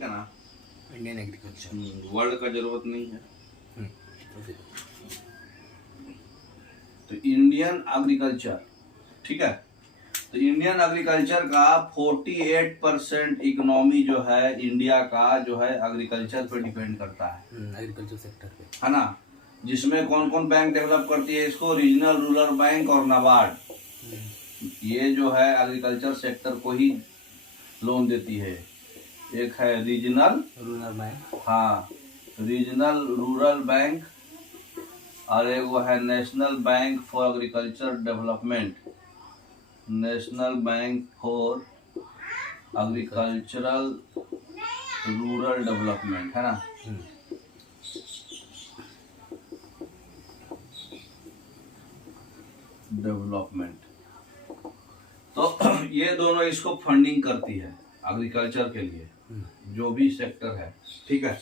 ठीक है ना। इंडियन एग्रीकल्चर वर्ल्ड का जरूरत नहीं है। ओके। तो इंडियन एग्रीकल्चर, ठीक है। तो इंडियन एग्रीकल्चर का 48% इकोनॉमी जो है इंडिया का जो है एग्रीकल्चर पे डिपेंड करता है, एग्रीकल्चर सेक्टर पे, है ना। जिसमें कौन कौन बैंक डेवलप करती है इसको, रीजनल रूरल बैंक और नाबार्ड, ये जो है एग्रीकल्चर सेक्टर को ही लोन देती है। एक है रीजनल रूरल बैंक, हाँ रीजनल रूरल बैंक, और एक वो है national bank for agriculture development, national bank for agricultural rural development, है ना। डेवलपमेंट, तो ये दोनों इसको फंडिंग करती है एग्रीकल्चर के लिए, जो भी सेक्टर है, ठीक है।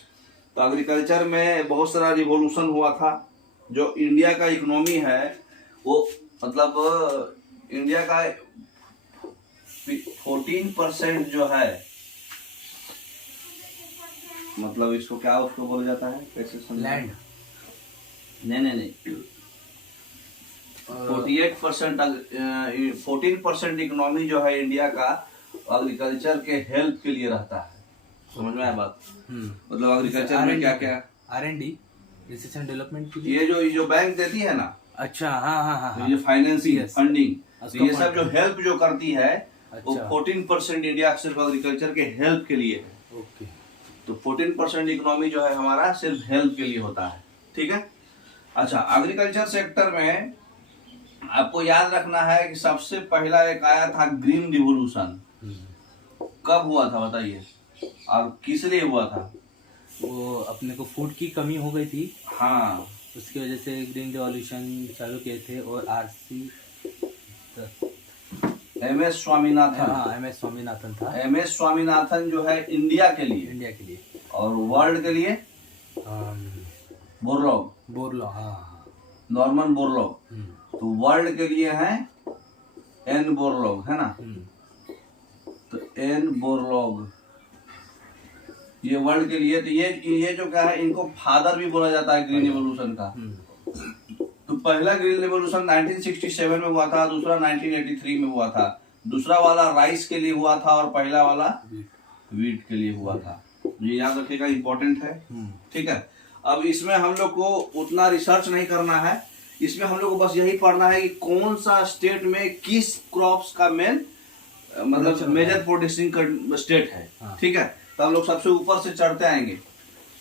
तो एग्रीकल्चर में बहुत सारा रिवॉल्यूशन हुआ था। जो इंडिया का इकोनॉमी है वो मतलब इंडिया का 14% जो है, मतलब इसको क्या उसको बोला जाता है, कैसे समझ, लैंड, नहीं 14% इकोनॉमी जो है इंडिया का एग्रीकल्चर के हेल्प के लिए रहता है। समझ में आया बात। मतलब एग्रीकल्चर में क्या क्या, R&D, रिसर्च एंड डेवलपमेंट के लिए, ये जो बैंक देती है ना, अच्छा हाँ, ये फाइनेंसिंग फंडिंग, तो ये सब जो हेल्प जो करती है वो अच्छा। 14% इंडिया सिर्फ एग्रीकल्चर के हेल्प के लिए है। ओके। तो 14% इकोनॉमी जो है हमारा सिर्फ हेल्प के लिए होता है, ठीक है। अच्छा, एग्रीकल्चर सेक्टर में आपको याद रखना है कि सबसे पहला एक आया था ग्रीन रिवॉल्यूशन। कब हुआ था बताइए, और किस लिए हुआ था? वो अपने को फूड की कमी हो गई थी, हाँ, उसकी वजह से ग्रीन रिवॉल्यूशन चालू किए थे। और एम.एस. स्वामीनाथन, हाँ, MS स्वामीनाथन था। एम.एस. स्वामीनाथन जो है इंडिया के लिए और वर्ल्ड के लिए बोरलॉग, हाँ, नॉर्मन बोरलॉग। तो वर्ल्ड के लिए है एन बोरलॉग, है ना। तो एन बोरलॉग ये वर्ल्ड के लिए, तो ये जो क्या है, इनको फादर भी बोला जाता है ग्रीन रिवॉल्यूशन का। तो पहला ग्रीन रिवॉल्यूशन 1967 में हुआ था, दूसरा 1983 में हुआ था। दूसरा वाला राइस के लिए हुआ था और पहला वाला वीट के लिए हुआ था। ये याद रखिएगा, इंपॉर्टेंट है, ठीक है। अब इसमें हम लोग को उतना रिसर्च नहीं करना है, इसमें हम लोग को बस यही पढ़ना है कि कौन सा स्टेट में किस क्रॉप्स का मेन मतलब मेजर प्रोड्यूसिंग स्टेट है, ठीक है। तो हम लोग सबसे ऊपर से चढ़ते आएंगे।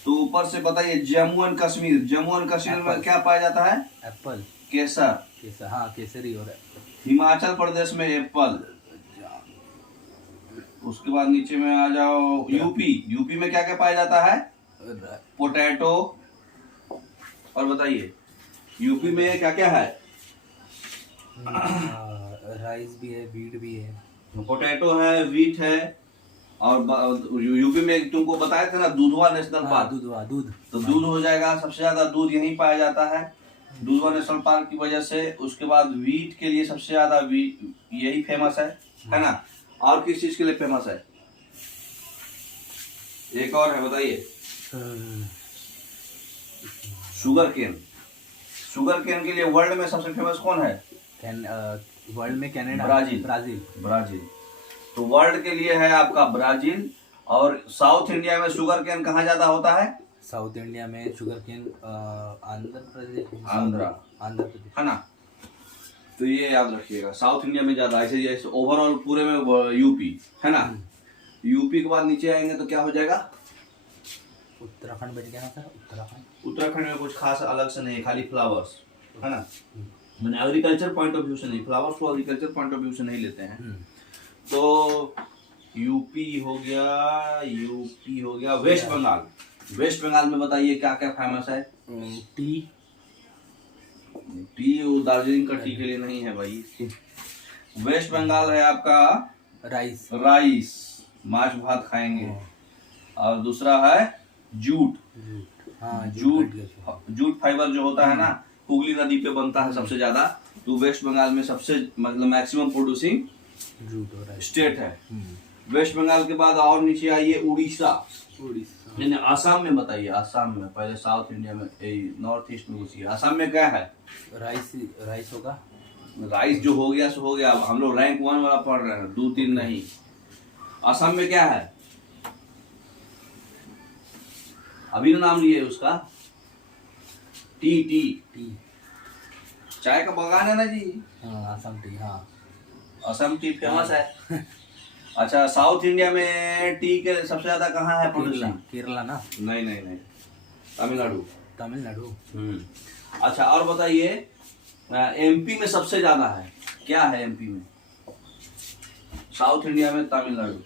तो ऊपर से बताइए, जम्मू एंड कश्मीर, जम्मू एंड कश्मीर में क्या पाया जाता है? एप्पल, केसर, हाँ, केसरी और एप्पल। हिमाचल प्रदेश में एप्पल। उसके बाद नीचे में आ जाओ, यूपी में क्या क्या पाया जाता है? पोटैटो। और बताइए यूपी में क्या क्या है? राइस भी है, वीट भी है, पोटैटो है, वीट है। और यूपी में तुमको बताया था ना दुधवा नेशनल पार्क, दूध, तो दूध हो जाएगा, सबसे ज्यादा दूध यहीं पाया जाता है दुधवा नेशनल पार्क की वजह से। उसके बाद वीट के लिए सबसे ज्यादा वीट यही फेमस है ना। और किस चीज के लिए फेमस है? एक और है, बताइए। शुगर केन के लिए वर्ल्ड में सबसे फेमस कौन है? वर्ल्ड में कनाडा, ब्राजील। तो वर्ल्ड के लिए है आपका ब्राजील। और साउथ इंडिया में शुगर केन कहाँ ज्यादा होता है? साउथ इंडिया में शुगर केन आंध्र प्रदेश, है ना। तो ये याद रखिएगा, साउथ इंडिया में ज्यादा, ऐसे ओवरऑल पूरे में यूपी, है ना। यूपी के बाद नीचे आएंगे तो क्या हो जाएगा? उत्तराखंड बच गया ना सर। उत्तराखंड में कुछ खास अलग से नहीं, खाली फ्लावर्स, है ना। मैंने एग्रीकल्चर पॉइंट ऑफ व्यू से नहीं, फ्लावर्स को एग्रीकल्चर पॉइंट ऑफ व्यू से नहीं लेते हैं। तो यूपी हो गया, वेस्ट बंगाल में बताइए क्या क्या फेमस है? टी दार्जिलिंग का टी के लिए नहीं है भाई। वेस्ट बंगाल है आपका राइस, माछ भात खाएंगे। और दूसरा है जूट फाइबर जो होता है ना, हुगली नदी पे बनता है सबसे ज्यादा। तो वेस्ट बंगाल में सबसे मतलब मैक्सिमम प्रोड्यूसिंग स्टेट है। वेस्ट बंगाल के बाद और नीचे आइए उड़ीसा। उड़ीसा। यानी आसाम में बताइए, आसाम में पहले साउथ इंडिया में नॉर्थ ईस्ट में घुसिए। आसाम में क्या है? राइस होगा। राइस जो हो गया सो हो गया, हम लोग रैंक 1 वाला पढ़ रहे हैं, 2 3 नहीं। आसाम में क्या है? अभी ना नाम लिए उसका, टी। चाय का बगान है ना जी। हाँ, आसाम टी। हाँ, असम टी फेमस है। अच्छा, साउथ इंडिया में टी के सबसे ज्यादा कहाँ है प्रोडक्शन? केरला ना? नहीं, तमिलनाडु। तमिलनाडु। अच्छा, और बताइए, एमपी में सबसे ज्यादा है, क्या है एमपी में? साउथ इंडिया में तमिलनाडु,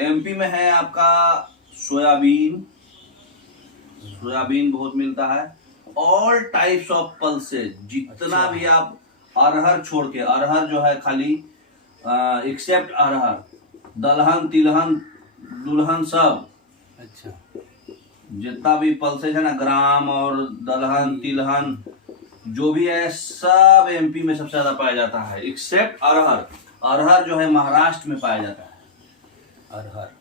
एमपी में है आपका सोयाबीन बहुत मिलता है। ऑल टाइप्स ऑफ पल्सेज, जितना भी आप, अरहर छोड़ के, अरहर जो है खाली एक्सेप्ट अरहर, दलहन तिलहन दुल्हन सब। अच्छा। जितना भी पल्सेज है ना, ग्राम और दलहन तिलहन जो भी है, सब एमपी में सबसे ज्यादा पाया जाता है, एक्सेप्ट अरहर। अरहर जो है महाराष्ट्र में पाया जाता है।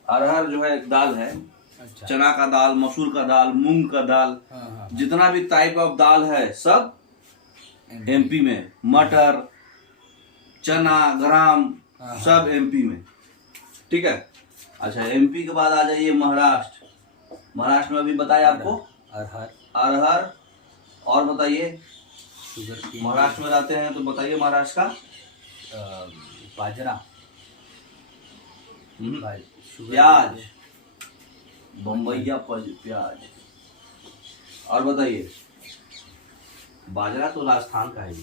अरहर जो है एक दाल है। अच्छा। चना का दाल, मसूर का दाल, मूंग का दाल, हाँ। जितना भी टाइप ऑफ दाल है सब एमपी में। मटर, चना, ग्राम, सब एमपी में। ठीक है। अच्छा, एमपी के बाद आ जाइए महाराष्ट्र। महाराष्ट्र में अभी बताया आपको अरहर। और बताइए, महाराष्ट्र में रहते हैं तो बताइए महाराष्ट्र का। बाजरा, प्याज, बम्बैया प्याज। और बताइए, बाजरा तो राजस्थान का है।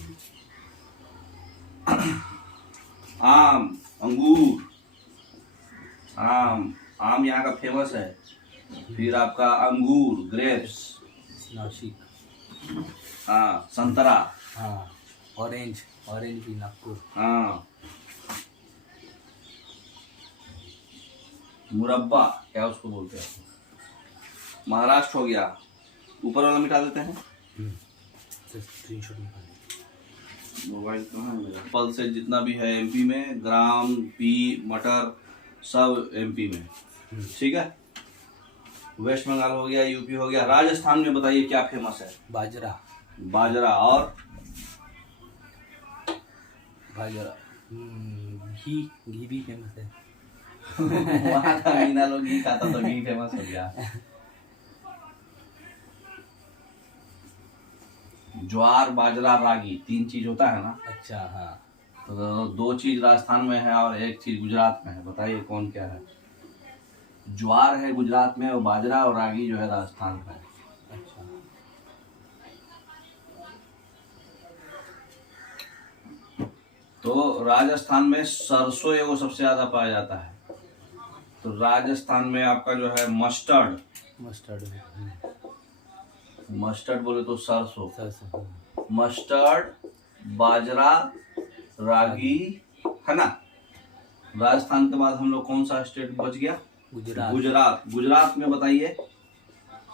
आम, अंगूर, आम यहाँ का फेमस है। फिर आपका अंगूर, ग्रेप्स, नासिक। हाँ, संतरा, हाँ, ऑरेंज भी नागपुर। हाँ, मुरब्बा, क्या उसको बोलते हैं। महाराष्ट्र हो गया। ऊपर वाला मिटा देते हैं। मोबाइल कहाँ है मेरा? पल्सेज जितना भी है एमपी में, ग्राम, पी, मटर, सब एमपी में। ठीक है। वेस्ट बंगाल हो गया, यूपी हो गया। राजस्थान में बताइए क्या फेमस है? बाजरा और घी भी फेमस है। वहाँ का मीना लोग घी खाता तो घी फेमस हो गया। ज्वार, बाजरा, रागी, 3 चीज होता है ना। अच्छा। हाँ, तो 2 चीज राजस्थान में है और 1 चीज गुजरात में है। बताइए कौन क्या है? ज्वार है गुजरात में और बाजरा और रागी जो है राजस्थान का है। अच्छा। तो राजस्थान में सरसों एगो सबसे ज्यादा पाया जाता है। तो राजस्थान में आपका जो है मस्टर्ड बोले तो सरसों, मस्टर्ड, बाजरा, रागी, है ना। राजस्थान के बाद हम लोग कौन सा स्टेट बच गया? गुजरात में बताइए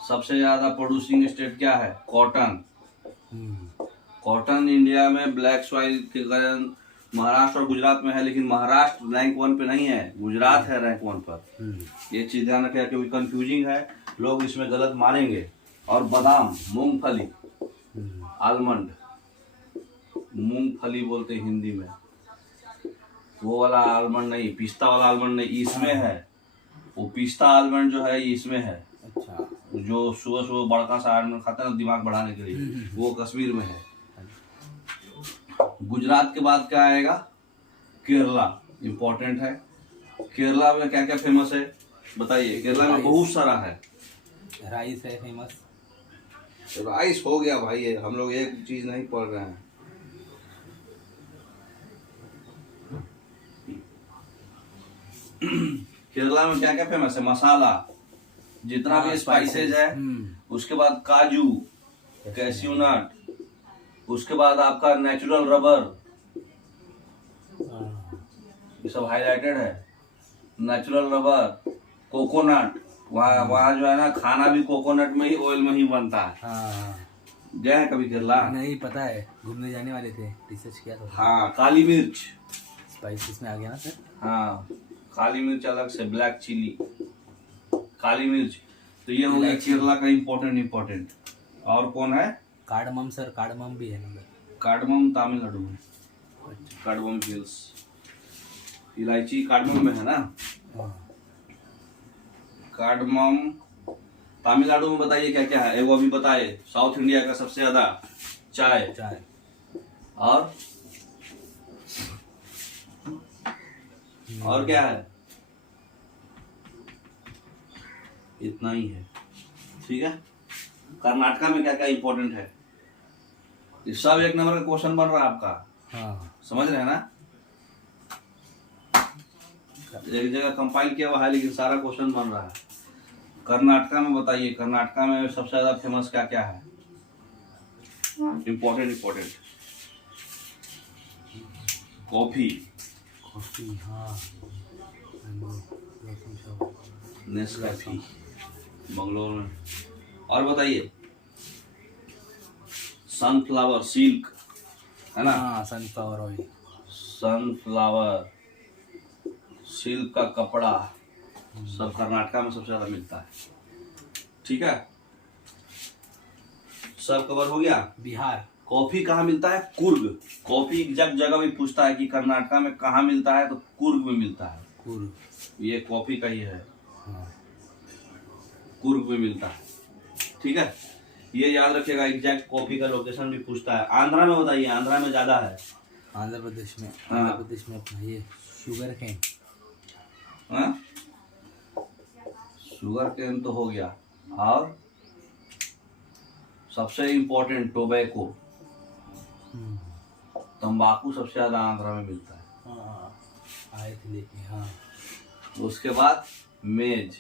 सबसे ज्यादा प्रोड्यूसिंग स्टेट क्या है? कॉटन इंडिया में ब्लैक सॉइल के कारण महाराष्ट्र और गुजरात में है, लेकिन महाराष्ट्र रैंक 1 पे नहीं है, गुजरात है रैंक 1 पर। ये चीज ध्यान रखिए क्योंकि कंफ्यूजिंग है, लोग इसमें गलत मानेंगे। और बादाम, मूंगफली, आलमंड, मूंगफली बोलते हैं हिंदी में, वो वाला आलमंड नहीं, पिस्ता वाला आलमंड नहीं, इसमें है। वो पिस्ता आलमंड जो है इसमें है। अच्छा। जो सुबह सुबह बड़का सा आलमंड खाते हैं ना दिमाग बढ़ाने के लिए, वो कश्मीर में है। गुजरात के बाद क्या आएगा? केरला, इम्पोर्टेंट है। केरला में क्या क्या फेमस है बताइए? केरला में बहुत सारा है। राइस है फेमस। राइस हो गया भाई, हम लोग एक चीज नहीं पढ़ रहे हैं। केरला में क्या क्या फेमस है? मसाला, जितना भी स्पाइसेज है। उसके बाद काजू, कैश्यू नट, उसके बाद आपका नेचुरल रबर, ये सब हाईलाइटेड है। नेचुरल रबर, कोकोनट, वहाँ जो है ना खाना भी कोकोनट में ही, ऑयल में ही बनता है। गए हैं कभी केरला? नहीं, पता है, घूमने जाने वाले थे, रिसर्च किया था। हाँ, काली मिर्च, स्पाइसेस में आ गया ना सर। हाँ, काली मिर्च अलग से, ब्लैक चिली, काली मिर्च। तो ये हो गया केरला का इम्पोर्टेंट। और कौन है? कार्डमम सर, कार्डमम भी है मगर। कार्डमम तमिलनाडु में, कार्डमम हिल्स। इलायची कार्डमम में है ना। कार्डमम तमिलनाडु में बताइए क्या क्या है। एगो अभी बताए, साउथ इंडिया का सबसे ज्यादा चाय। और क्या है? इतना ही है, ठीक है। कर्नाटका में क्या क्या इंपॉर्टेंट है, ये सब एक नंबर का क्वेश्चन बन रहा है आपका। हाँ, समझ रहे हैं ना। एक जगह कंपाइल किया हुआ है लेकिन सारा क्वेश्चन बन रहा है। कर्नाटका में बताइए, कर्नाटका में सबसे ज्यादा फेमस क्या क्या है, इम्पोर्टेंट। कॉफी, हाँ, नेस्कैफे बंगलोर में। और बताइए, सनफ्लावर सिल्क है ना। हाँ, सनफ्लावर ऑयल, सनफ्लावर सिल्क का कपड़ा सब कर्नाटका में सबसे ज्यादा मिलता है, ठीक है। सब कवर हो गया। बिहार। कॉफी कहाँ मिलता है? कुर्ग। कॉफी जब जगह भी पूछता है कि कर्नाटका में कहाँ मिलता है, तो कुर्ग में मिलता है। कुर्ग, ये कॉफी का ही है। हाँ। कुर्ग में मिलता है, ठीक है। ये याद रखिएगा, एग्जैक्ट कॉफी का लोकेशन भी पूछता है। आंध्रा में बताइए, आंध्रा में ज्यादा है। आंध्र प्रदेश में, हाँ। आंध्र प्रदेश में अपना ये शुगर केन। हाँ, शुगर केन तो हो गया। और सबसे इम्पोर्टेंट टोबैको, तंबाकू सबसे ज्यादा आंध्रा में मिलता है। हाँ, आए थे लेके। हाँ, उसके बाद मेज,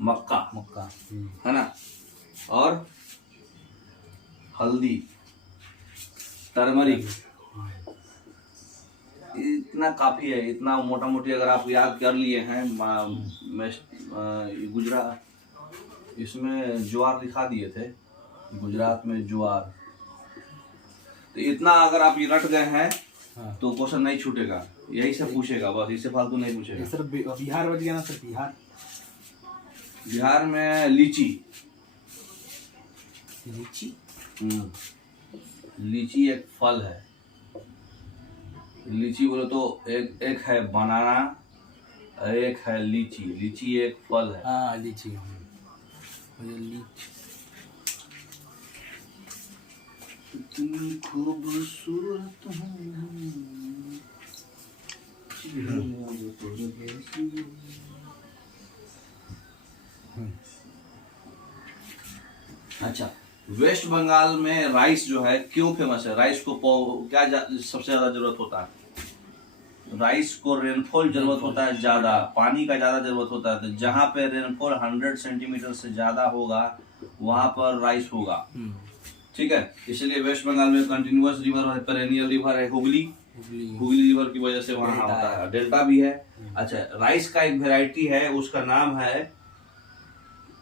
मक्का है ना। और हल्दी, टर्मरिक। इतना काफी है, इतना मोटा मोटी अगर आप याद कर लिए हैं। गुजरात, इसमें ज्वार लिखा दिए थे, गुजरात में ज्वार। तो इतना अगर आप ये रट गए हैं, हाँ, तो क्वेश्चन नहीं छूटेगा, यही से पूछेगा बस, इससे फालतू नहीं पूछेगा। सर बिहार बच गया ना सर, बिहार। बिहार में लीची। लीची एक फल है। लीची बोले तो एक है बनाना, एक है लीची। लीची एक फल है। हाँ, लीची। इतनी खूबसूरत अच्छा, वेस्ट बंगाल में राइस जो है क्यों फेमस है? राइस को क्या सबसे ज्यादा जरूरत होता है? राइस को रेनफॉल जरूरत होता है, ज्यादा पानी का ज्यादा जरूरत होता है। तो जहाँ पे रेनफॉल 100 सेंटीमीटर से ज्यादा होगा वहां पर राइस होगा, ठीक है। इसलिए वेस्ट बंगाल में कंटिन्यूअस रिवर है, पेरेनियल रिवर है, हुगली रिवर की वजह से वहाँ होता है। डेल्टा भी है। अच्छा, राइस का एक वेराइटी है, उसका नाम है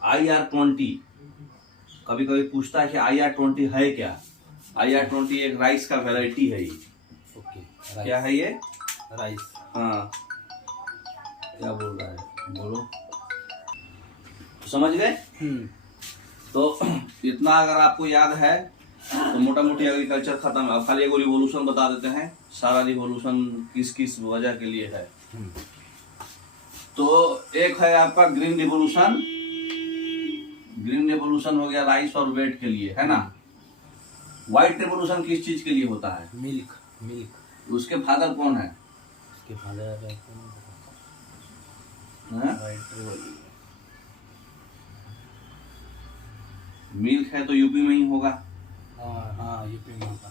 IR20। कभी कभी पूछता है कि IR20 है क्या। IR20 एक राइस का वेराइटी है। ये क्या है? ये राइस। हाँ, क्या बोल रहा है, बोलो। समझ गए? तो इतना अगर आपको याद है तो मोटा मोटी एग्रीकल्चर खत्म है। अब खाली एक रिवोल्यूशन बता देते हैं, सारा रिवोल्यूशन किस किस वजह के लिए है। तो एक है आपका ग्रीन रिवोल्यूशन। ग्रीन रिवोल्यूशन हो गया राइस और वेट के लिए, है ना। व्हाइट रिवोल्यूशन किस चीज के लिए होता है? मिल्क। उसके फादर कौन है? उसके फादर मिल्क है तो यूपी में ही होगा। हाँ, यूपी में होगा।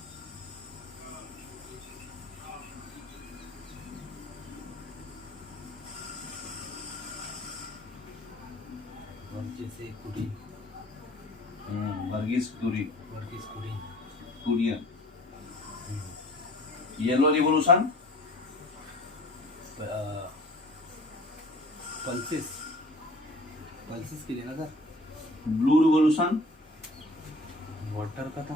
Verghese Kurien. Yellow revolution, pulses के लिए ना सर। ब्लू रिवोल्यूशन वाटर का था,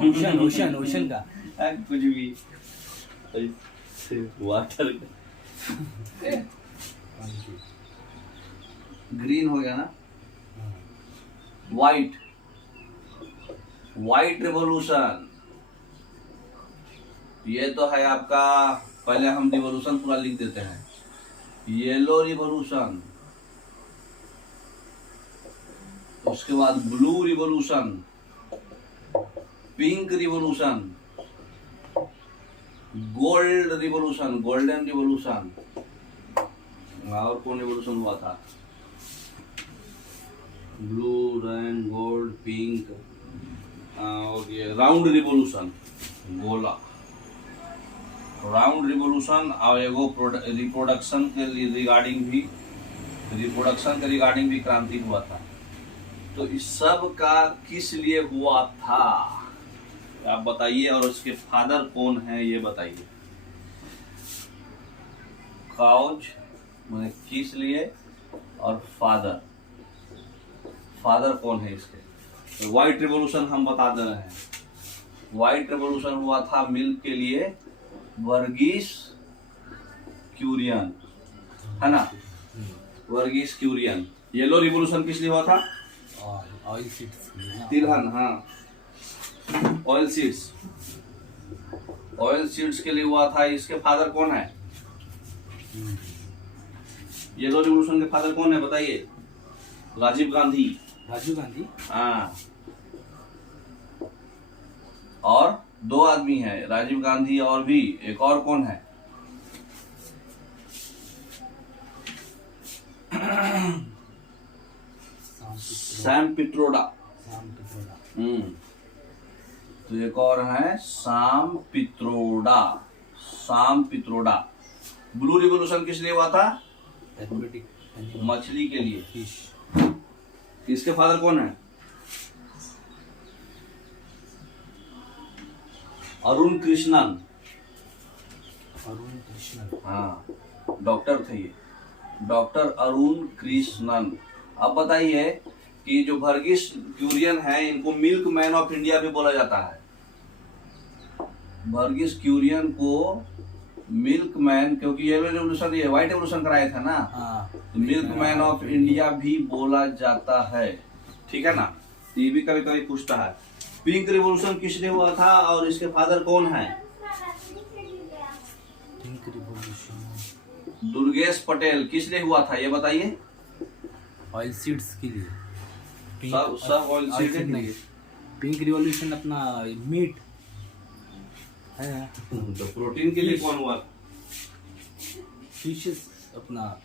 ओशन का। कुछ भी वाटर का। ग्रीन हो गया ना। व्हाइट, व्हाइट रिवॉल्यूशन, ये तो है आपका, पहले हम रिवॉल्यूशन पूरा लिख देते हैं। येलो रिवॉल्यूशन, उसके बाद blue revolution, pink revolution, gold revolution, golden revolution, और कौन रिवॉल्यूशन हुआ था? ब्लू, रेड, गोल्ड, पिंक, और ये राउंड रिवॉल्यूशन, गोला, राउंड रिवॉल्यूशन। और एगो रिप्रोडक्शन के रिगार्डिंग भी क्रांति हुआ था। तो इस सब का किस लिए हुआ था आप बताइए, और उसके फादर कौन है ये बताइए। काउज मैंने किस लिए, और फादर कौन है इसके। तो व्हाइट रिवॉल्यूशन हम बता दे रहे हैं। व्हाइट रिवॉल्यूशन हुआ था मिल्क के लिए, वर्गीस क्यूरियन, है ना, वर्गीस क्यूरियन। येलो रिवॉल्यूशन किस लिए हुआ था? ऑयल सीड्स, तिलहन, हाँ, ऑयल सीड्स, ऑयल सीड्स के लिए हुआ था। इसके फादर कौन है? येलो रिवॉल्यूशन के फादर कौन है बताइए? राजीव गांधी। राजीव गांधी, हाँ, और दो आदमी हैं, राजीव गांधी और भी एक और कौन है? सैम पित्रोडा। तो एक और है साम पित्रोडा। ब्लू रिवॉल्यूशन किस लिए हुआ था? मछली के लिए, फिश। इसके फादर कौन है? अरुण कृष्णन। हाँ, डॉक्टर थे ये, डॉक्टर अरुण कृष्णन। अब बताइए कि जो वर्गीस क्यूरियन है, इनको मिल्क मैन ऑफ इंडिया भी बोला जाता है। वर्गीस क्यूरियन को मिल्क मैन, क्योंकि येलो रेवोल्यूशन, ये व्हाइट रेवोल्यूशन कराया था ना, तो मिल्क मैन ऑफ इंडिया भी बोला जाता है, ठीक है ना। ये भी कभी कभी पूछता है। पिंक रिवॉल्यूशन किस लिए हुआ था और इसके फादर कौन है? Pink revolution Durgesh Patel. किस लिए हुआ था ये बताइए? ऑयल सीड्स के लिए। सब ऑयल सीड नहीं, पिंक रिवॉल्यूशन अपना मीट है, तो प्रोटीन के लिए कौन हुआ? फिशेस, अपना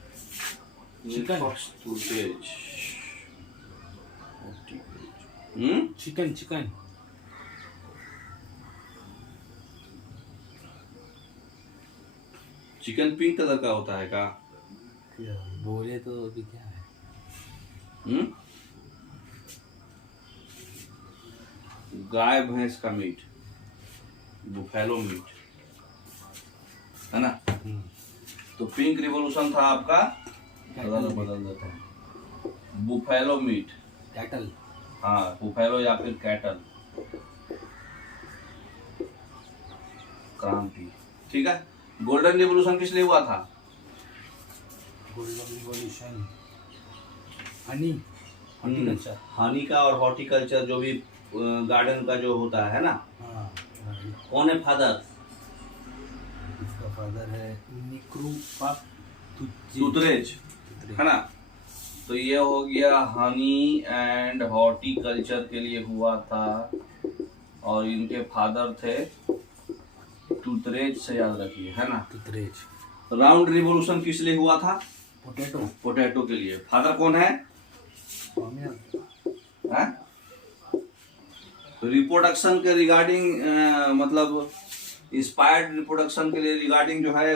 chicken, chicken. Chicken pink colour का होता है का? बोले तो अभी क्या है? गाय भैंस का मीट, बुफेलो मीट, है ना। तो पिंक रिवॉल्यूशन था आपका, बदल देता है, बुफेलो मीट, कैटल। हाँ, बुफेलो या फिर कैटल क्रांति, ठीक है। गोल्डन रिवॉल्यूशन किस लिए हुआ था? Golden revolution Honey, horticulture, Honey का और हॉर्टिकल्चर जो भी गार्डन का जो होता है ना। हाँ, कौन है फादर? इसका फादर है निक्रू तुतरेज, है ना। तो ये हो गया हनी एंड हॉर्टिकल्चर के लिए हुआ था, और इनके फादर थे तुतरेज से याद रखिए, है ना, तुतरेज। राउंड रिवॉल्यूशन किस लिए हुआ था? पोटैटो के लिए। फादर कौन है? रिप्रोडक्शन के रिगार्डिंग, मतलब इंस्पायर्ड रिप्रोडक्शन के लिए रिगार्डिंग जो है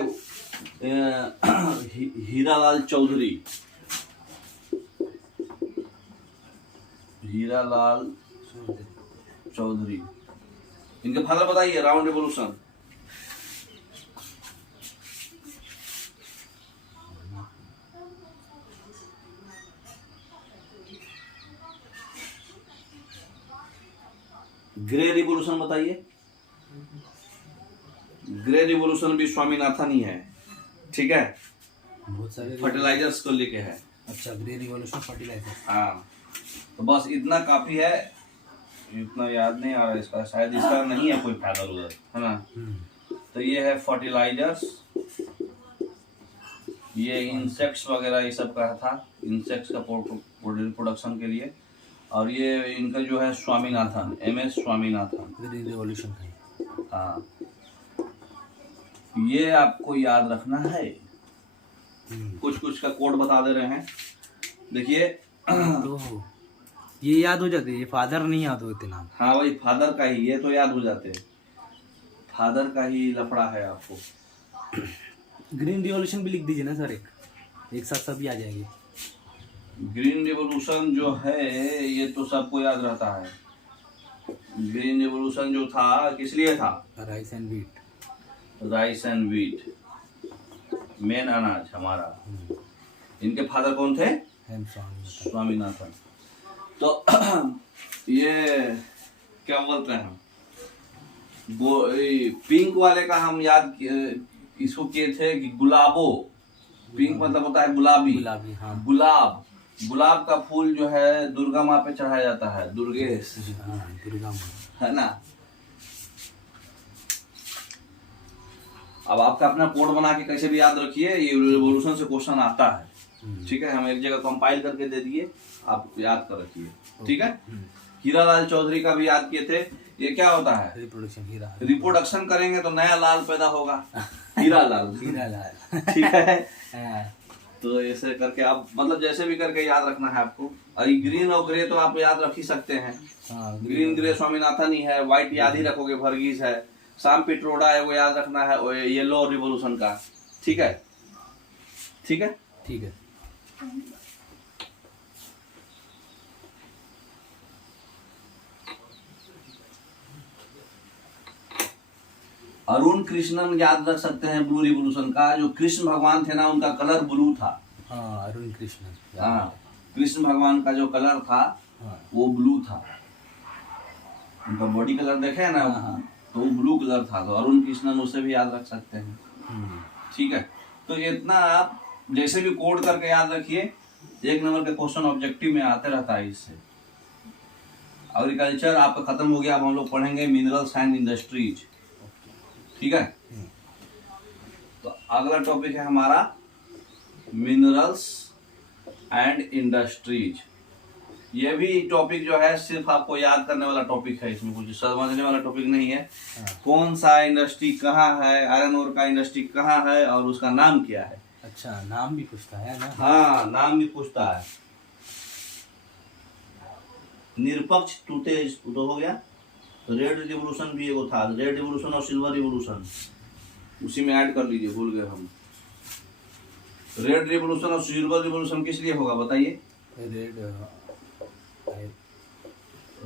हीरालाल चौधरी। इनके फादर बताइए, राउंड रिवॉल्यूशन। ग्रे रिवॉल्यूशन बताइए। ग्रे रिवॉल्यूशन भी स्वामीनाथन ही है। ठीक है, बहुत सारे फर्टिलाइजर्स को लेके है। अच्छा, ग्रीन रिवॉल्यूशन फर्टिलाइजर। हाँ, तो बस इतना काफी है, इतना याद नहीं आ रहा इसका, शायद इसका नहीं है कोई फायदा उधर, है ना। तो ये है फर्टिलाइजर्स, ये इंसेक्ट्स वगैरह ये सब का था, इंसेक्ट्स का प्रोडक्शन के लिए। और ये इनका जो है Swaminathan, MS Swaminathan, green revolution का। हाँ, ये आपको याद रखना है। कुछ कुछ का कोड बता दे रहे हैं, देखिए। तो ये याद हो जाते, ये फादर नहीं याद होते नाम। हाँ वही फादर का ही, ये तो याद हो जाते, फादर का ही लफड़ा है आपको। ग्रीन रिवॉल्यूशन भी लिख दीजिए ना सर, एक साथ सभी आ जाएंगे। ग्रीन रिवोल्यूशन जो है ये तो सबको याद रहता है। ग्रीन रिवोल्यूशन जो था किस लिए था? Rice and wheat, rice and wheat, main अनाज हमारा। इनके फादर कौन थे? स्वामीनाथन। तो ये क्या बोलते हैं, वो पिंक वाले का हम याद इसको किए थे कि गुलाबो, पिंक मतलब होता है गुलाबी। गुलाबी, हाँ। गुलाब का फूल जो है दुर्गा माँ पे चढ़ाया जाता है, दुर्गेश, हाँ, दुर्गा माँ, है ना। अब आपका अपना कोड बना के कैसे भी याद रखिए, ये रिवोल्यूशन से क्वेश्चन आता है, ठीक है। हम एक जगह कंपाइल करके दे दिए, आप याद कर रखिए, ठीक है। हीरालाल चौधरी का भी याद किए थे। ये क्या होता है? रिप्रोडक्शन, हीरा। रिप्रोडक्शन करेंगे तो नया लाल पैदा होगा, हीरालाल। हीरालाल, ठीक है। तो ऐसे करके आप मतलब जैसे भी करके याद रखना है आपको। और ये ग्रीन और ग्रे तो आप याद रख ही सकते हैं। ग्रीन ग्रे स्वामीनाथन ही है, व्हाइट याद ही रखोगे, वर्गीस है, साम पिट्रोडा है वो याद रखना है, येलो रिवोल्यूशन का, ठीक है। ठीक है, ठीक है। अरुण कृष्णन याद रख सकते हैं ब्लू रिवोल्यूशन का। जो कृष्ण भगवान थे ना, उनका कलर ब्लू था। हाँ, अरुण कृष्णन। हाँ, कृष्ण भगवान का जो कलर था, हाँ, वो ब्लू था। उनका बॉडी कलर देखे ना, हाँ, तो वो ब्लू कलर था। तो अरुण कृष्णन उसे भी याद रख सकते हैं, ठीक है। तो इतना आप जैसे भी कोड करके याद रखिए, 1 नंबर के क्वेश्चन ऑब्जेक्टिव में आते रहता है इससे। एग्रीकल्चर आपका खत्म हो गया, अब हम लोग पढ़ेंगे मिनरल्स एंड इंडस्ट्रीज, ठीक है। तो अगला टॉपिक है हमारा मिनरल्स एंड इंडस्ट्रीज। ये भी टॉपिक जो है सिर्फ आपको याद करने वाला टॉपिक है, इसमें कुछ समझने वाला टॉपिक नहीं है। कौन सा इंडस्ट्री कहाँ है, आयरन ओर का इंडस्ट्री कहाँ है और उसका नाम क्या है। अच्छा, नाम भी पूछता है ना? हाँ, नाम भी पूछता है। निरपक्ष टूटेज तो हो गया। रेड रिवोल्यूशन भी एगो था, रेड रिवोल्यूशन और सिल्वर रिवोल्यूशन, उसी में ऐड कर लीजिए, भूल गए हम। रेड रिवोल्यूशन और सिल्वर रिवोल्यूशन किस लिए होगा बताइए?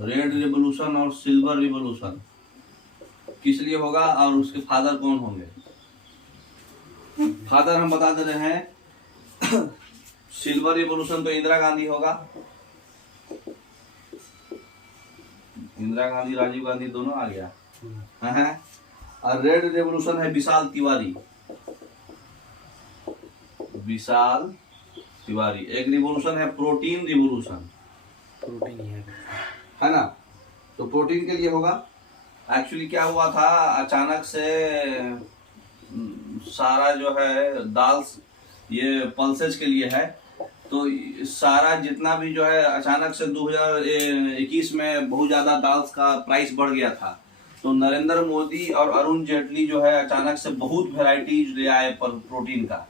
रेड रिवोल्यूशन और सिल्वर रिवोल्यूशन किस लिए होगा और उसके फादर कौन होंगे? फादर हम बता दे रहे हैं। सिल्वर रिवोल्यूशन तो इंदिरा गांधी होगा, इंदिरा गांधी, राजीव गांधी दोनों आ गया है। और रेड रिवोल्यूशन है विशाल तिवारी, विशाल तिवारी। एक रिवोल्यूशन है प्रोटीन रिवोल्यूशन, प्रोटीन है ना। तो प्रोटीन के लिए होगा। एक्चुअली क्या हुआ था, अचानक से सारा जो है दाल्स, ये पल्सेज के लिए है, तो सारा जितना भी जो है अचानक से 2021 में बहुत ज्यादा दाल्स का प्राइस बढ़ गया था। तो नरेंद्र मोदी और अरुण जेटली जो है अचानक से बहुत वैरायटीज ले आए प्रोटीन का।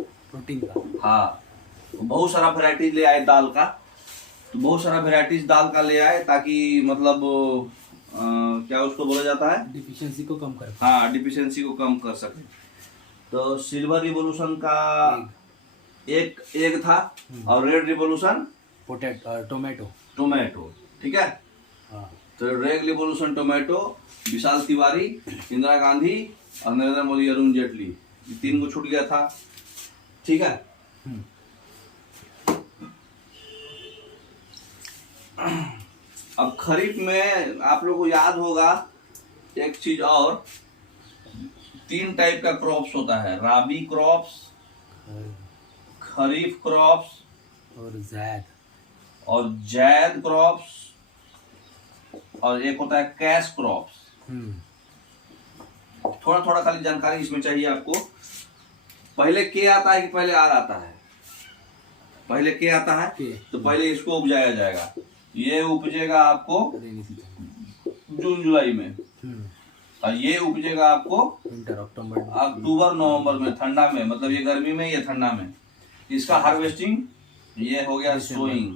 हाँ, तो बहुत सारा वैरायटीज ले आए दाल का। तो बहुत सारा वैरायटीज दाल का ले आए ताकि मतलब क्या उसको बोला जाता है, डिफिशियंसी को कम कर। हाँ, डिफिशियंसी को कम कर सके। तो सिल्वर रिवोल्यूशन का एक था और रेड रिवोल्यूशन टोमेटो, ठीक है। तो रेड रिवोल्यूशन टोमेटो, विशाल तिवारी, इंदिरा गांधी और नरेंद्र मोदी, अरुण जेटली, ये 3 को छूट गया था, ठीक है। अब खरीफ में आप लोगों को याद होगा एक चीज और, 3 टाइप का क्रॉप्स होता है, राबी क्रॉप्स, खरीफ क्रॉप्स और जैद। और जैद क्रॉप्स, और एक होता है कैश क्रॉप्स। थोड़ा थोड़ा खाली जानकारी इसमें चाहिए आपको। पहले के आता है कि पहले आर आता है? पहले के आता है के। तो पहले इसको उपजाया जाएगा। ये उपजेगा आपको जून जुलाई में, और ये उपजेगा आपको विंटर अक्टूबर अक्टूबर नवंबर में, ठंडा में, मतलब ये गर्मी में ये ठंडा में। इसका हार्वेस्टिंग, ये हो गया सोइंग,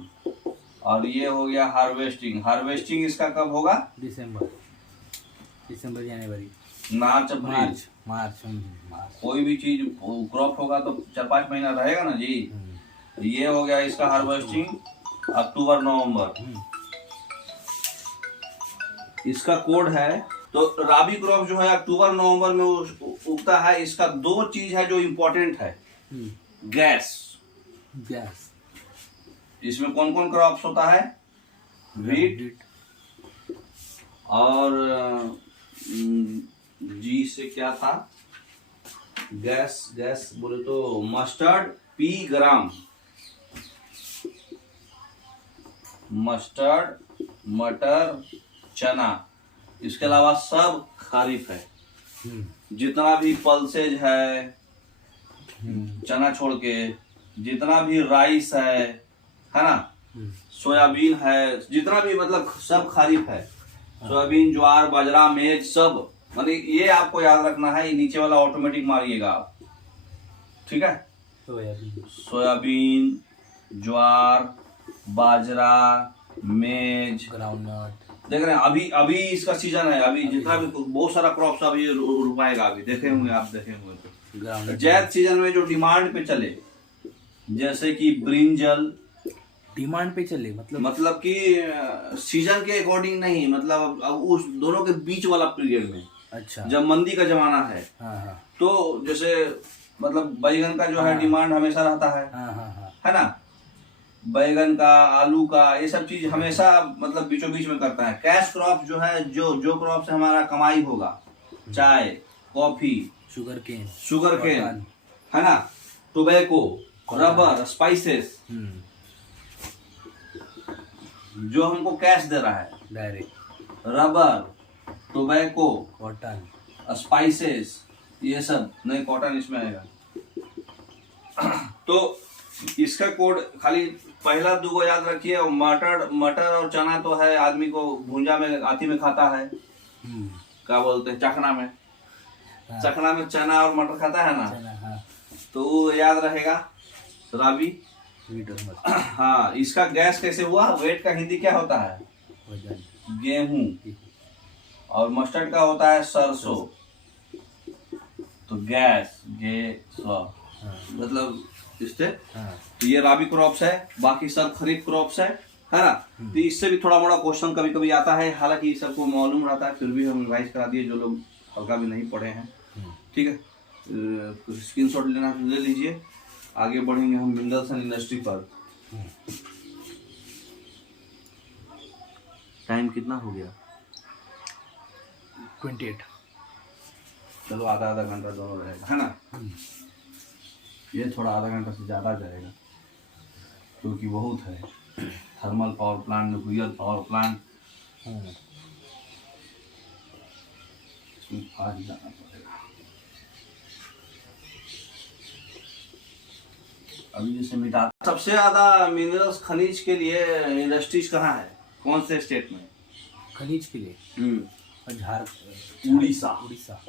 और ये हो गया हार्वेस्टिंग। हार्वेस्टिंग इसका कब होगा? दिसंबर जनवरी मार्च अप्रैल। मार्च। कोई भी चीज क्रॉप होगा तो 4-5 महीना रहेगा ना जी। ये हो गया इसका हार्वेस्टिंग अक्टूबर नवंबर। इसका कोड है, तो राबी क्रॉप जो है अक्टूबर नवंबर में उगता है। इसका 2 चीज है जो इम्पोर्टेंट है। गैस। इसमें कौन कौन क्रॉप्स होता है? वीट, और जी से क्या था? गैस बोले तो मस्टर्ड, पी ग्राम, मस्टर्ड, मटर, चना। इसके अलावा सब खरीफ है। जितना भी पल्सेज है चना छोड़ के, जितना भी राइस है ना, सोयाबीन है, जितना भी मतलब सब खरीफ है। सोयाबीन, ज्वार, बाजरा, मेज सब, मतलब ये आपको याद रखना है। ये नीचे वाला ऑटोमेटिक मारिएगा आप, ठीक है? सोयाबीन, ज्वार, बाजरा, मेज, ग्राउंडनट। देख रहे हैं अभी इसका सीजन है। अभी जितना भी बहुत सारा क्रॉप्स अभी रुपाएगा। अभी देखे होंगे आप, देखे होंगे तो जैद सीजन में जो डिमांड पे चले, जैसे कि ब्रिंजल डिमांड पे चले, मतलब कि सीजन के अकॉर्डिंग नहीं, मतलब अब उस दोनों के बीच वाला पीरियड में। अच्छा। जब मंदी का जमाना है, तो जैसे मतलब बैगन का जो है डिमांड हमेशा रहता है, है ना? बैगन का, आलू का, ये सब चीज हमेशा मतलब बीचों बीच में करता है। कैश क्रॉप जो है, जो क्रॉप से हमारा कमाई होगा, चाय, कॉफी, शुगर केन, है ना, टोबैको, रबर, स्पाइसेस, जो हमको कैश दे रहा है direct. Rubber, tobacco, cotton, spices, ये सब नहीं, कॉटन इसमें आएगा। तो इसका कोड खाली पहला 2 याद रखिए। मटर और चना तो है, आदमी को भुंजा में आती में खाता है, क्या बोलते हैं, चखना में। चखना में चना और मटर खाता है ना, तो वो याद रहेगा। राबी, हाँ। इसका गैस कैसे हुआ? वेट का हिंदी क्या होता है? गेहूं। और मस्टर्ड का होता है सरसों। तो गैस, मतलब इससे तो ये राबी क्रॉप्स है, बाकी सब खरीफ क्रॉप्स है ना? तो इससे भी थोड़ा बड़ा क्वेश्चन कभी कभी आता है, हालांकि सबको मालूम रहता है, फिर भी हम रिवाइज करा दिए जो लोग हल्का भी नहीं पढ़े हैं, ठीक है? स्क्रीनशॉट लेना है ले लीजिए। आगे बढ़ेंगे हम मिनरल्स एंड इंडस्ट्री पर। टाइम कितना हो गया? 28। चलो आधा घंटा दोनों रहेगा, है ना? ये थोड़ा आधा घंटा से ज़्यादा जाएगा, क्योंकि बहुत है। Thermal power plant, nuclear power plant, इसमें आज जाना पड़ेगा। अभी जैसे मिटा, सबसे ज़्यादा मिनरल्स खनिज के लिए इंडस्ट्रीज कहाँ है? कौन से स्टेट में? खनिज के लिए उड़ीसा।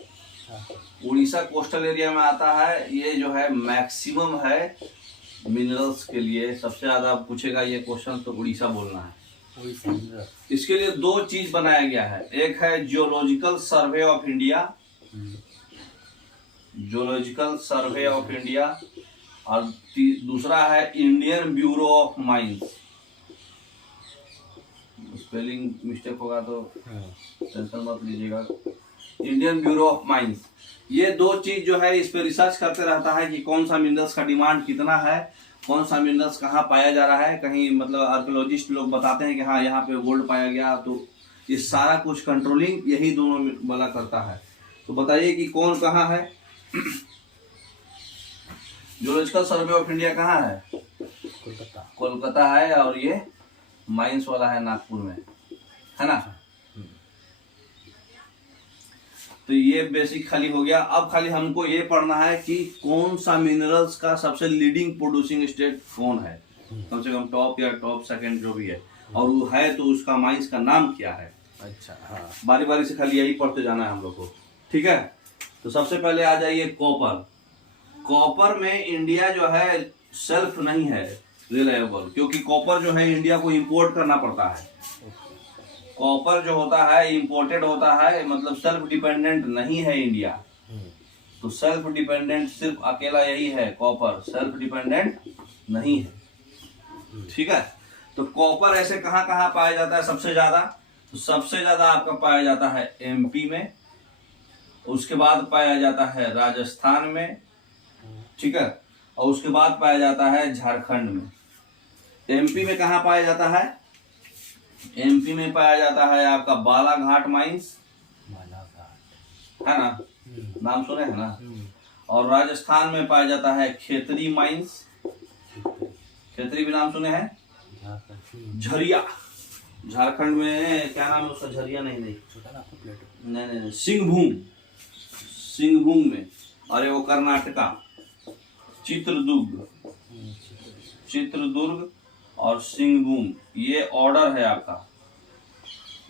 उड़ीसा कोस्टल एरिया में आता है। ये जो है मैक्सिमम है मिनरल्स के लिए। सबसे ज्यादा पूछेगा ये क्वेश्चन तो उड़ीसा बोलना है। इसके लिए 2 चीज बनाया गया है। एक है geological survey of India, geological survey of India, और दूसरा है Indian bureau of mines. Spelling mistake होगा तो टेंशन मत लीजिएगा। इंडियन ब्यूरो ऑफ माइंस, ये 2 चीज जो है इस पे रिसर्च करते रहता है कि कौन सा मिनरल्स का डिमांड कितना है, कौन सा मिनरल्स कहाँ पाया जा रहा है। कहीं मतलब आर्कियोलॉजिस्ट लोग बताते हैं कि हाँ यहाँ पे गोल्ड पाया गया, तो ये सारा कुछ कंट्रोलिंग यही दोनों वाला करता है। तो बताइए कि कौन कहाँ है। जियोलॉजिकल सर्वे ऑफ इंडिया कहाँ है? कोलकाता। कोलकाता है, और ये माइंस वाला है नागपुर में, है ना। तो ये बेसिक खाली हो गया। अब खाली हमको ये पढ़ना है कि कौन सा मिनरल्स का सबसे लीडिंग प्रोड्यूसिंग स्टेट कौन है, कम से कम टॉप या टॉप सेकंड जो भी है, और वो है तो उसका माइंस का नाम क्या है। अच्छा, हाँ। बारी बारी से खाली यही पढ़ते जाना है हम लोग को, ठीक है। तो सबसे पहले आ जाइए कॉपर। कॉपर में इंडिया जो है सेल्फ नहीं है रिलायबल, क्योंकि कॉपर जो है इंडिया को इंपोर्ट करना पड़ता है। कॉपर जो होता है इंपोर्टेड होता है, मतलब सेल्फ डिपेंडेंट नहीं है इंडिया। तो सेल्फ डिपेंडेंट सिर्फ अकेला यही है, कॉपर सेल्फ डिपेंडेंट नहीं है, ठीक है। तो कॉपर ऐसे कहाँ कहाँ पाया जाता है सबसे ज्यादा? तो सबसे ज्यादा आपका पाया जाता है एमपी में, उसके बाद पाया जाता है राजस्थान में, ठीक है, और उसके बाद पाया जाता है झारखंड में। एमपी में कहाँ पाया जाता है? एमपी में पाया जाता है आपका बालाघाट माइंस, है ना, नाम सुने हैं ना। और राजस्थान में पाया जाता है खेतरी माइंस, खेतरी भी नाम सुने हैं। झरिया, झारखंड में क्या नाम है उसका? झरिया नहीं, नहीं, सिंहभूम, सिंहभूम में। और वो कर्नाटका चित्रदुर्ग, चित्रदुर्ग और सिंहभूम, ये ऑर्डर है आपका।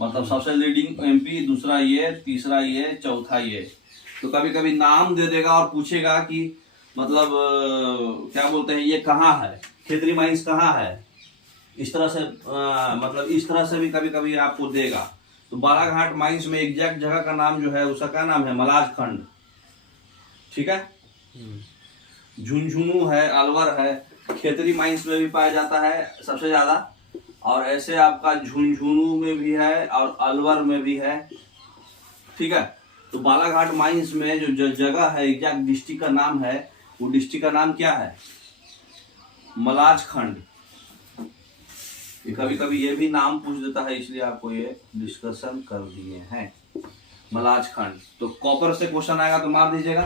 मतलब सबसे लीडिंग एमपी, दूसरा ये, तीसरा ये, चौथा ये। तो कभी कभी नाम दे देगा और पूछेगा कि मतलब क्या बोलते हैं ये कहाँ है, खेतरी माइंस कहाँ है, इस तरह से मतलब इस तरह से भी कभी कभी आपको देगा। तो बालाघाट माइंस में एग्जैक्ट जगह का नाम जो है उसका क्या नाम है? मलाज खंड, ठीक है। झुंझुनू है, अलवर है, खेतरी माइंस में भी पाया जाता है सबसे ज्यादा, और ऐसे आपका झुंझुनू में भी है और अलवर में भी है, ठीक है। तो बालाघाट माइंस में जो जगह है, एग्जैक्ट डिस्ट्रिक्ट का नाम है, वो डिस्ट्रिक्ट का नाम क्या है? मलाज खंड। कभी कभी ये भी नाम पूछ देता है, इसलिए आपको ये डिस्कशन कर दिए हैं, मलाज खंड। तो कॉपर से क्वेश्चन आएगा तो मार दीजिएगा।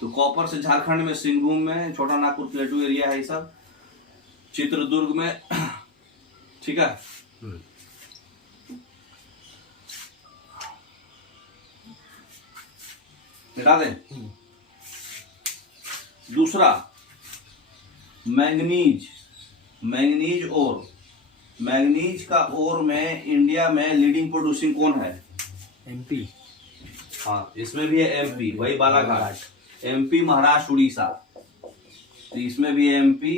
तो कॉपर से झारखंड में सिंहभूम में, छोटा नागपुर प्लेटू एरिया है ये सब, चित्रदुर्ग में, ठीक है। मिटा दें। दूसरा मैंगनीज, मैंगनीज ओर, मैंगनीज का ओर में इंडिया में लीडिंग प्रोड्यूसिंग कौन है? एमपी। हाँ, इसमें भी है एमपी, वही बालाघाट, एमपी, महाराष्ट्र, उड़ीसा। तो इसमें भी एमपी,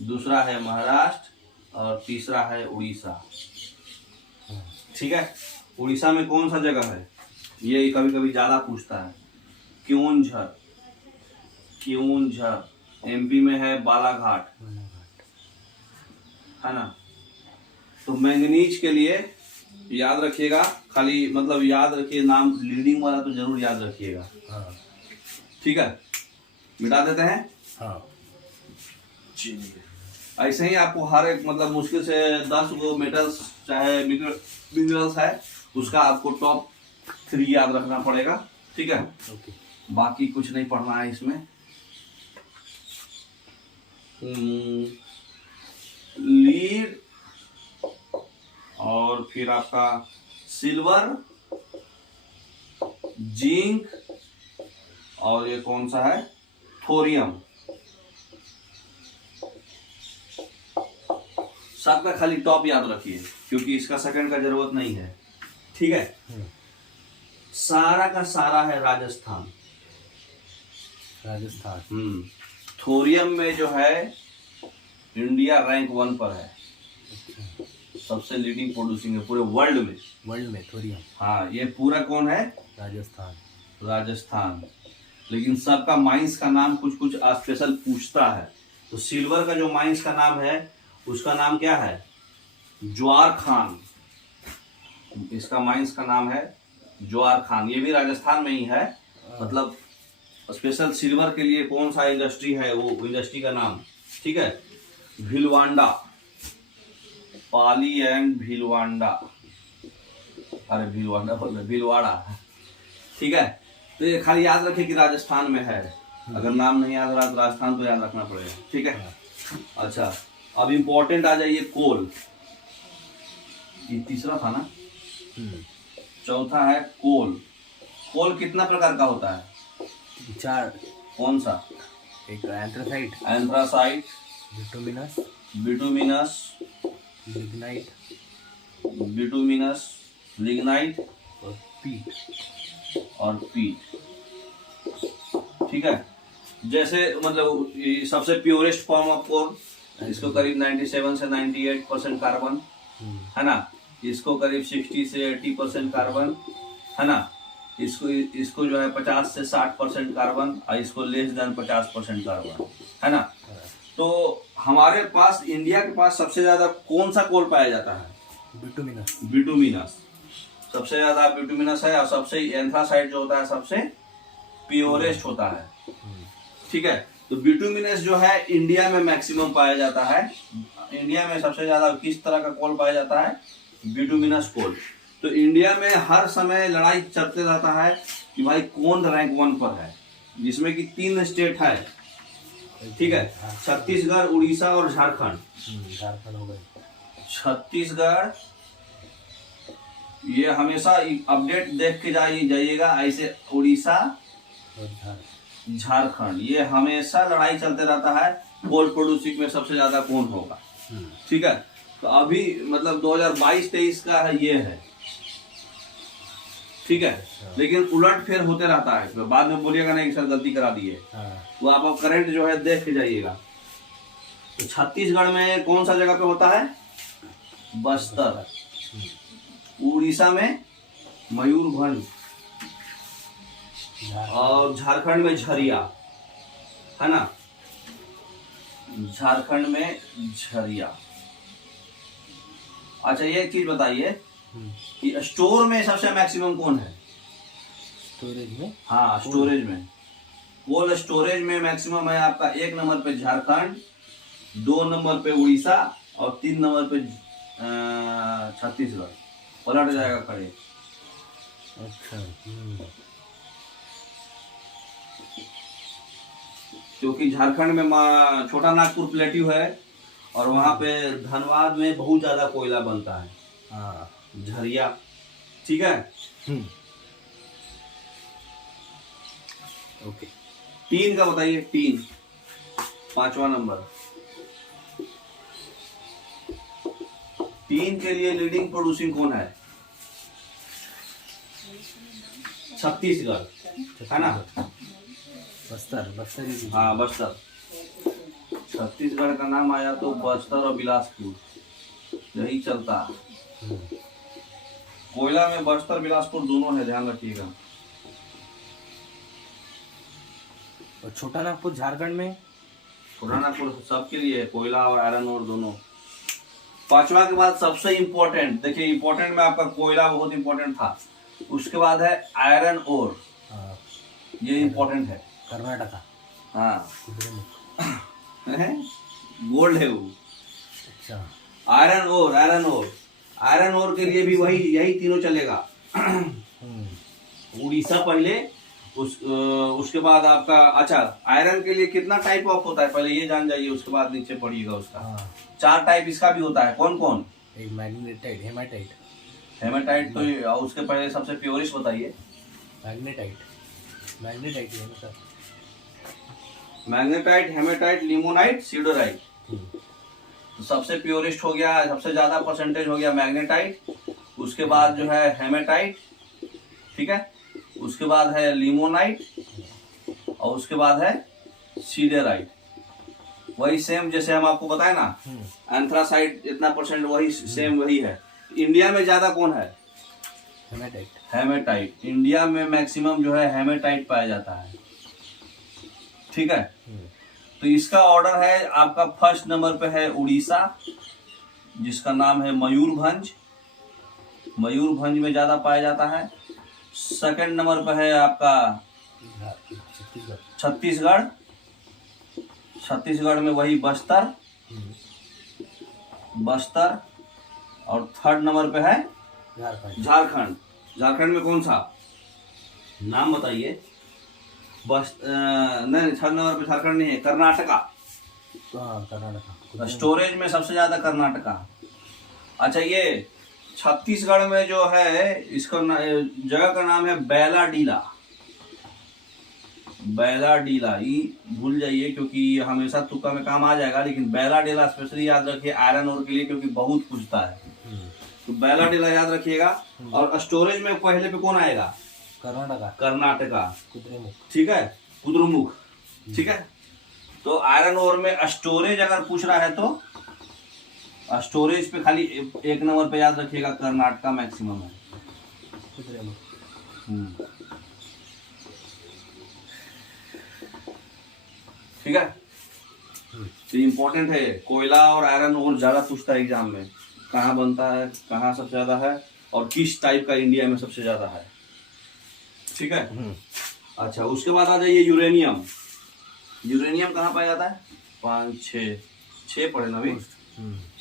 दूसरा है महाराष्ट्र और तीसरा है उड़ीसा, ठीक है। उड़ीसा में कौन सा जगह है? ये कभी कभी ज्यादा पूछता है, क्योंझर, क्योंझर। एमपी में है बालाघाट, है ना। तो मैंगनीज के लिए याद रखिएगा, खाली मतलब याद रखिए नाम, लीडिंग वाला तो जरूर याद रखिएगा, ठीक है। मिटा देते हैं। हाँ। ऐसे ही आपको हर एक मतलब मुश्किल से 10 गो मेटल्स चाहे मिनरल्स है, उसका आपको टॉप 3 याद रखना पड़ेगा, ठीक है। बाकी कुछ नहीं पढ़ना है इसमें। लीड और फिर आपका सिल्वर, जिंक, और ये कौन सा है? थोरियम। सबका खाली टॉप याद रखिए, क्योंकि इसका सेकंड का जरूरत नहीं है, ठीक है। सारा का सारा है राजस्थान, राजस्थान। थोरियम में जो है इंडिया रैंक 1 पर है, सबसे लीडिंग प्रोड्यूसिंग है पूरे वर्ल्ड में, वर्ल्ड में थोरियम। हाँ, ये पूरा कौन है? राजस्थान, राजस्थान। लेकिन सबका माइंस का नाम कुछ कुछ स्पेशल पूछता है। तो सिल्वर का जो माइंस का नाम है उसका नाम क्या है? ज्वार खान, इसका माइंस का नाम है ज्वार खान, ये भी राजस्थान में ही है। मतलब स्पेशल सिल्वर के लिए कौन सा इंडस्ट्री है, वो इंडस्ट्री का नाम, ठीक है, भिलवांडा, पाली एंड भिलवांडा, अरे भिलवांडा बोल रहे, भिलवाड़ा, ठीक है। तो ये खाली याद रखिए कि राजस्थान में है। अगर नाम नहीं याद रहा तो राजस्थान तो याद रखना पड़ेगा, ठीक है। अच्छा, अब इम्पोर्टेंट आ जाइए कोल, ये तीसरा था ना, चौथा है कोल। कोल कितना प्रकार का होता है? 4। कौन सा? एक anthracite, anthracite, bituminous, bituminous, lignite bituminous, lignite और पीट, ठीक है। जैसे मतलब ये सबसे प्योरेस्ट फॉर्म ऑफ कोल, इसको करीब 97 से 98% कार्बन, है ना। इसको करीब 60 से 80% कार्बन, है ना। इसको जो है 50 से 60% कार्बन, और इसको लेस देन 50% कार्बन, है ना। तो हमारे पास, इंडिया के पास सबसे ज्यादा कौन सा कोल पाया जाता है? बिटुमिनस। बिटुमिनस सबसे ज्यादा बिटुमिनस है, और सबसे एंथ्रासाइट जो होता है सबसे प्योरेस्ट होता है, ठीक है। तो बिटुमिनस जो है इंडिया में मैक्सिमम पाया जाता है। इंडिया में सबसे ज्यादा किस तरह का कोल पाया जाता है? बिटुमिनस कोल। तो इंडिया में हर समय लड़ाई चलते रहता है कि भाई कौन रैंक 1 पर है, जिसमें कि 3 स्टेट है, ठीक है, छत्तीसगढ़, उड़ीसा और झारखंड। झारखंड हो गए। छत्तीसगढ़, ये हमेशा अपडेट देख के जाइएगा ऐसे। उड़ीसा और झारखंड, ये हमेशा लड़ाई चलते रहता है कोल प्रोड्यूसिंग में सबसे ज्यादा कौन होगा, ठीक है। तो अभी मतलब 2022-23 का है, ये है, ठीक है। लेकिन उलट फेर होते रहता है, तो बाद में बोलिएगा नहीं कि सर गलती करा दिए। तो आप करंट जो है देख के जाइएगा। तो छत्तीसगढ़ में कौन सा जगह पे होता है? बस्तर। उड़ीसा में मयूरभंज, और झारखंड में झरिया, है ना। झारखंड में झरिया। अच्छा, ये एक चीज बताइए कि स्टोर में सबसे मैक्सिमम कौन है? स्टोरेज में? हाँ, स्टोरेज में, कोल्ड स्टोरेज में मैक्सिमम है आपका 1 नंबर पे झारखंड, 2 नंबर पे उड़ीसा, और 3 नंबर पे छत्तीसगढ़। पलट जाएगा खड़े। अच्छा। क्योंकि झारखंड में छोटा नागपुर प्लेट्यू है, और वहाँ पे धनबाद में बहुत ज्यादा कोयला बनता है, हाँ, झरिया, ठीक है। ओके। 3 का बताइए, 3, 5वां नंबर। 3 के लिए लीडिंग प्रोड्यूसिंग कौन है? छत्तीसगढ़, है ना। बस्तर। हाँ, बस्तर। छत्तीसगढ़ का नाम आया तो बस्तर और बिलासपुर, यही चलता है। कोयला में बस्तर बिलासपुर दोनों है, ध्यान रखिएगा। और छोटा नागपुर झारखंड में? छोटा नागपुर सबके लिए है, कोयला और आयरन और दोनों। 5वां के बाद सबसे इम्पोर्टेंट, देखिए इम्पोर्टेंट में आपका कोयला बहुत इम्पोर्टेंट था, उसके बाद है आयरन ओर, ये इम्पोर्टेंट है। कर्नाटका। हाँ, गोल्ड है वो। अच्छा। आयरन ओर के लिए भी यही तीनों चलेगा। उड़ीसा पहले, उसके बाद आपका, अच्छा, आयरन के लिए कितना टाइप ऑफ होता है पहले ये जान जाइए, उसके बाद नीचे पढ़िएगा उसका। 4 टाइप इसका भी होता है। कौन कौन? एक मैग्नेटाइट, हेमाटाइट तो उसके पहले सबसे प्योरिस्ट बताइए। मैग्नेटाइट है ना sir? Magnetite, haematite, limonite, siderite. तो सबसे प्योरिस्ट हो गया, सबसे ज्यादा परसेंटेज हो गया मैग्नेटाइट, उसके बाद जो है हेमेटाइट, ठीक है, उसके बाद है लिमोनाइट, और उसके बाद है सीडेराइट। वही सेम जैसे हम आपको बताए ना, एंथ्रासाइट इतना परसेंट, वही सेम वही है। इंडिया में ज्यादा कौन है? हेमेटाइट। इंडिया में मैक्सिमम जो है हेमेटाइट पाया जाता है, ठीक है। तो इसका ऑर्डर है आपका, फर्स्ट नंबर पे है उड़ीसा, जिसका नाम है मयूरभंज। मयूरभंज में ज्यादा पाया जाता है। सेकंड नंबर पे है आपका छत्तीसगढ़। छत्तीसगढ़ में वही बस्तर। और थर्ड नंबर पे है झारखंड। झारखंड में कौन सा? नाम बताइए। बस नहीं, 6 नंबर पे झारखंड नहीं है, कर्नाटका। हाँ कर्नाटका। स्टोरेज में सबसे ज्यादा कर्नाटका। अच्छा, ये छत्तीसगढ़ में जो है इसका जगह का नाम है बैलाडीला। बैलाडीला, ये भूल जाइए क्योंकि ये हमेशा तुक्का में काम आ जाएगा, लेकिन बैलाडीला स्पेशली याद रखिए आयरन ओर के लिए, क्योंकि बहुत पूछता है। तो बैलाडीला याद रखिएगा। और स्टोरेज में पहले पे कौन आएगा? कर्नाटका। कर्नाटका, कुद्रेमुख। ठीक है, कुद्रेमुख, ठीक है। तो आयरन ओर में स्टोरेज अगर पूछ रहा है तो स्टोरेज पे खाली एक नंबर पे याद रखिएगा कर्नाटका मैक्सिमम है। कुद्रेमुख। ठीक है, तो इम्पोर्टेंट है। कोयला और आयरन ओर ज्यादा पूछता है एग्जाम में, कहाँ बनता है, कहाँ सबसे ज्यादा है, और किस टाइप का इंडिया में सबसे ज्यादा है। ठीक है। अच्छा, उसके बाद आ जाइए यूरेनियम। यूरेनियम कहाँ पाया जाता है? 5 6 पढ़े ना अभी,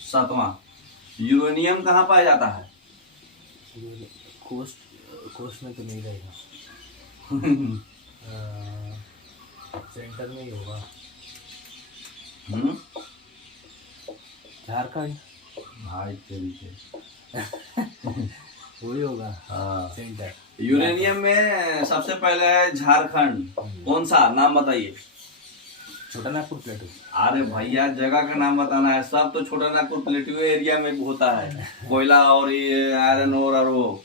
7वां। यूरेनियम कहाँ पाया जाता है? कोस्ट में तो नहीं रहेगा। सेंटर में ही होगा। झारखंड। भाई तेरी के वही होगा। हाँ, सेंटर। यूरेनियम में सबसे पहले है झारखंड। कौन सा नाम बताइए? छोटा नागपुर प्लेटू। अरे भैया, जगह का नाम बताना है। सब तो छोटा नागपुर प्लेटू एरिया में होता है कोयला और ये आयरन और वो।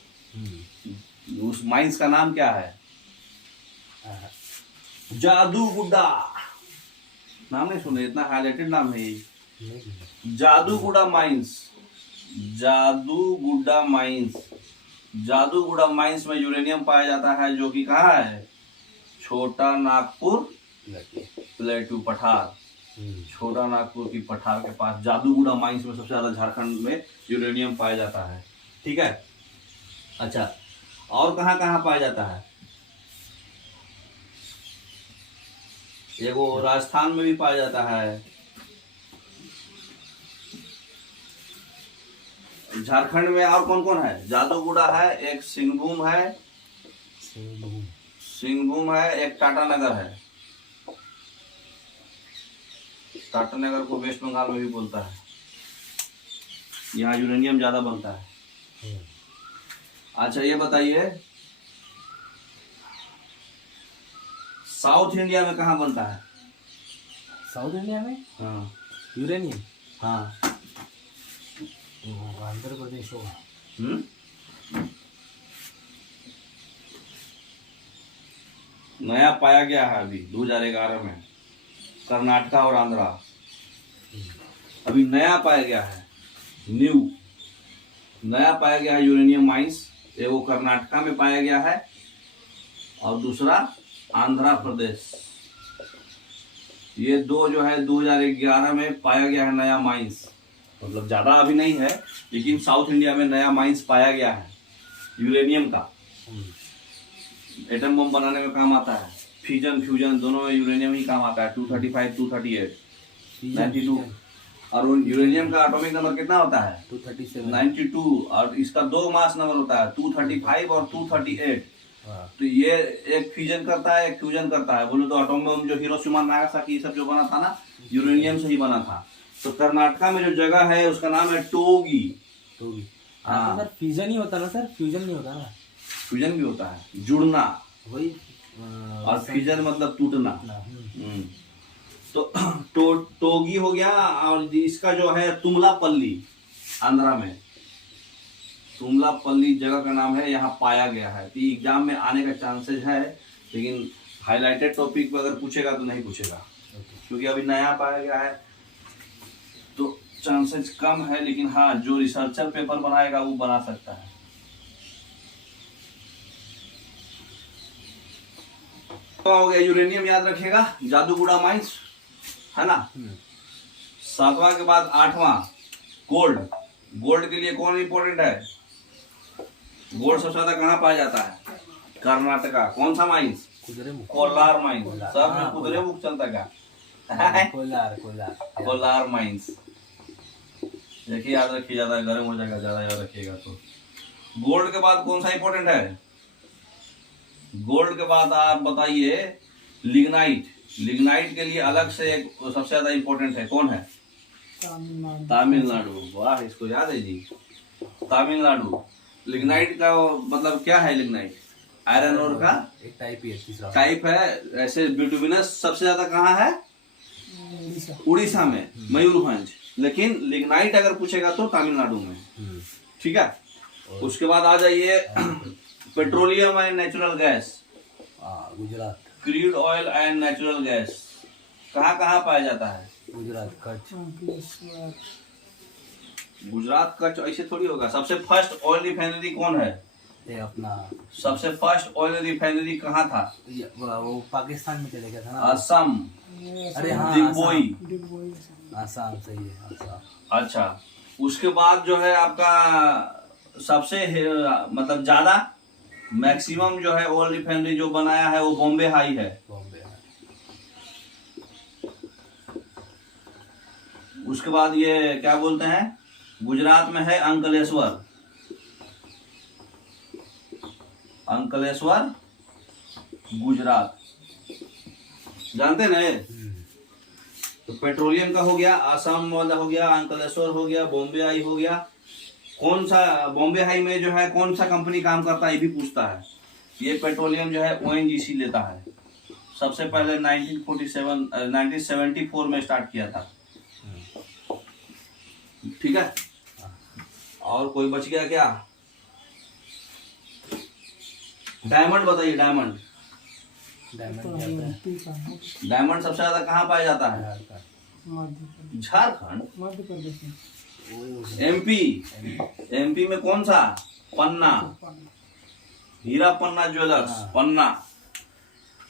उस माइंस का नाम क्या है? जादूगुड्डा। नाम नहीं सुने? इतना हाईलाइटेड नाम है ये, जादूगुड्डा माइंस। जादूगुड्डा माइंस। जादूगुड्डा माइंस में यूरेनियम पाया जाता है, जो कि कहाँ है? छोटा नागपुर प्लेटू पठार। छोटा नागपुर की पठार के पास जादूगुड्डा माइंस में सबसे ज्यादा झारखंड में यूरेनियम पाया जाता है। ठीक है। अच्छा, और कहाँ कहाँ पाया जाता है? एगो राजस्थान में भी पाया जाता है। झारखंड में और कौन कौन है? जादूगुड़ा है, एक सिंहभूम है, सिंहभूम है, एक टाटानगर है। टाटानगर को वेस्ट बंगाल में भी बोलता है। यहाँ यूरेनियम ज्यादा बनता है। अच्छा, ये बताइए साउथ इंडिया में कहाँ बनता है? साउथ इंडिया में? हाँ यूरेनियम। हाँ, आंध्र प्रदेश होगा। नया पाया गया है अभी 2011 में, कर्नाटका और आंध्रा। अभी नया पाया गया है, न्यू नया पाया गया है यूरेनियम माइंस। वो कर्नाटका में पाया गया है और दूसरा आंध्र प्रदेश। ये दो जो है 2011 में पाया गया है नया माइंस। मतलब ज्यादा अभी नहीं है, लेकिन साउथ इंडिया में नया माइंस पाया गया है यूरेनियम का। एटम बम बनाने में काम आता है, फ्यूजन फ्यूजन दोनों में यूरेनियम ही काम आता है। 235 238 92। और यूरेनियम का एटॉमिक नंबर कितना होता है? 237 92। और इसका 2 मास नंबर होता है, 235 और 238। तो ये एक फ्यूजन करता है, एक फ्यूजन करता है। बोलो तो एटम बम जो हिरोशिमा नागासाकी सब जो बना था ना, यूरेनियम से ही बना था। तो कर्नाटका में जो जगह है उसका नाम है टोगी। टोगी। हाँ, सर फ्यूजन ही होता ना सर? फ्यूजन नहीं होता ना? फ्यूजन भी होता है, जुड़ना। वही। और फ्यूजन मतलब टूटना। तो टोगी हो गया। और इसका जो है तुमलापल्ली, आंध्रा में तुमलापल्ली जगह का नाम है, यहाँ पाया गया है। तो एग्जाम में आने का चांसेस है, लेकिन हाईलाइटेड टॉपिक पर अगर पूछेगा तो नहीं पूछेगा, क्योंकि अभी नया पाया गया है तो चांसेस कम है। लेकिन हाँ, जो रिसर्चर पेपर बनाएगा वो बना सकता है। तो हो गया यूरेनियम, याद रखिएगा, जादूगुड़ा माइंस है ना। 7वां के बाद 8वां गोल्ड। गोल्ड के लिए कौन इंपॉर्टेंट है? गोल्ड सबसे ज्यादा कहाँ पाया जाता है? कर्नाटका। कौन सा माइंस? कोलार माइंस। सब में कुद्रेमुख चलता क्या? कोलार माइंस। देखिए, याद रखिए, ज्यादा गर्म हो जाएगा, ज्यादा याद रखिएगा तो। गोल्ड के बाद कौन सा इंपॉर्टेंट है? गोल्ड के बाद आप बताइए लिग्नाइट, लिग्नाइट के लिए अलग से एक सबसे ज्यादा इंपॉर्टेंट है, कौन है? तमिलनाडु। तमिलनाडु। वाह, इसको याद है जी, तमिलनाडु। लिग्नाइट का मतलब क्या है? लिग्नाइट आयरन ओर का एक टाइप ही है, तीसरा टाइप है। ऐसे बिटुमिनस सबसे ज्यादा कहाँ है? उड़ीसा। उड़ीसा में, मयूरभंज। लेकिन लिग्नाइट अगर पूछेगा तो तमिलनाडु में। ठीक है। उसके बाद आ जाइए petroleum and natural gas, Gujarat, crude oil and natural gas कहाँ कहाँ पाया जाता है? गुजरात, कच्छ, अंकलेश्वर। गुजरात, कच्छ ऐसे थोड़ी होगा। सबसे फर्स्ट ऑयल रिफाइनरी कौन है? ये अपना सबसे फर्स्ट ऑयल रिफाइनरी कहाँ था? वो पाकिस्तान में चले गया था ना। असम, अरे हाँ, दिग्बोई। डिगबोई। आसाम, सही है, आसाम। अच्छा, उसके बाद जो है आपका सबसे मतलब ज्यादा मैक्सिमम जो है ऑयल रिफाइनरी जो बनाया है वो बॉम्बे हाई है। बॉम्बे है। उसके बाद ये क्या बोलते हैं, गुजरात में है अंकलेश्वर। अंकलेश्वर गुजरात, जानते ना ये? तो पेट्रोलियम का हो गया, आसाम वाला हो गया, अंकलेश्वर हो गया, बॉम्बे हाई हो गया। कौन सा बॉम्बे हाई में जो है कौन सा कंपनी काम करता है ये भी पूछता है। ये पेट्रोलियम जो है ओएनजीसी लेता है। सबसे पहले 1974 में स्टार्ट किया था। ठीक है। और कोई बच गया क्या? डायमंड बताइए, डायमंड। डायमंड तो क्या होता है? एमपी का है। डायमंड सबसे ज्यादा कहाँ पाया जाता है? झारखंड। मध्य प्रदेश। झारखंड, मध्य प्रदेश में। एमपी। एमपी में कौन सा? पन्ना, हीरा पन्ना ज्वेलर्स, पन्ना।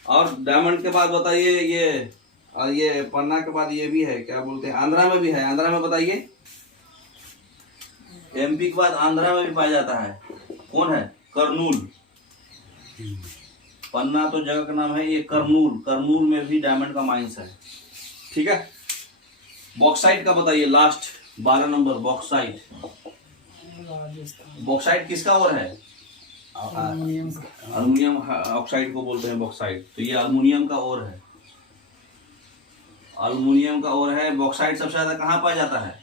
और डायमंड के बाद बताइए ये, और ये पन्ना के बाद ये भी है, क्या बोलते हैं, आंध्रा में भी है। आंध्रा में बताइए, एमपी के बाद आंध्रा में भी पाया जाता है। कौन है? करनूल। पन्ना तो जगह का नाम है, ये करनूल, करनूल में भी डायमंड का माइंस है। ठीक है। बॉक्साइट का बताइए, last 12 number, bauxite. Rajasthan. Bauxite किसका और है? एल्युमिनियम का। अल्युमिनियम ऑक्साइड को बोलते हैं बॉक्साइट। तो ये अल्युमिनियम का और है, अल्युमिनियम का और है। बॉक्साइट सबसे ज्यादा कहाँ पाया जाता है?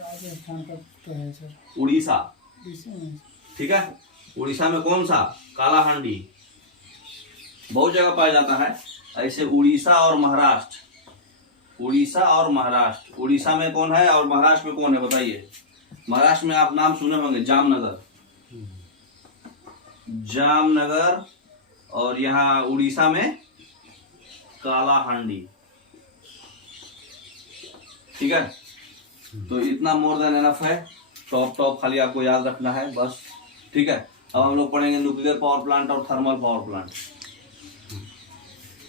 राजस्थान का तो है सर। उड़ीसा। उड़ीसा में। ठीक है। उड़ीसा में कौन सा? कालाहांडी। बहुत जगह पाया जाता है। ऐसे उड़ीसा और महाराष्ट्र, उड़ीसा और महाराष्ट्र। उड़ीसा में कौन है और महाराष्ट्र में कौन है बताइए? महाराष्ट्र में आप नाम सुने होंगे, जामनगर, जामनगर। और यहाँ उड़ीसा में कालाहांडी। ठीक है। तो इतना मोर देन एनफ है। टॉप टॉप खाली आपको याद रखना है बस। ठीक है। अब हम लोग पढ़ेंगे न्यूक्लियर पावर प्लांट और थर्मल पावर प्लांट।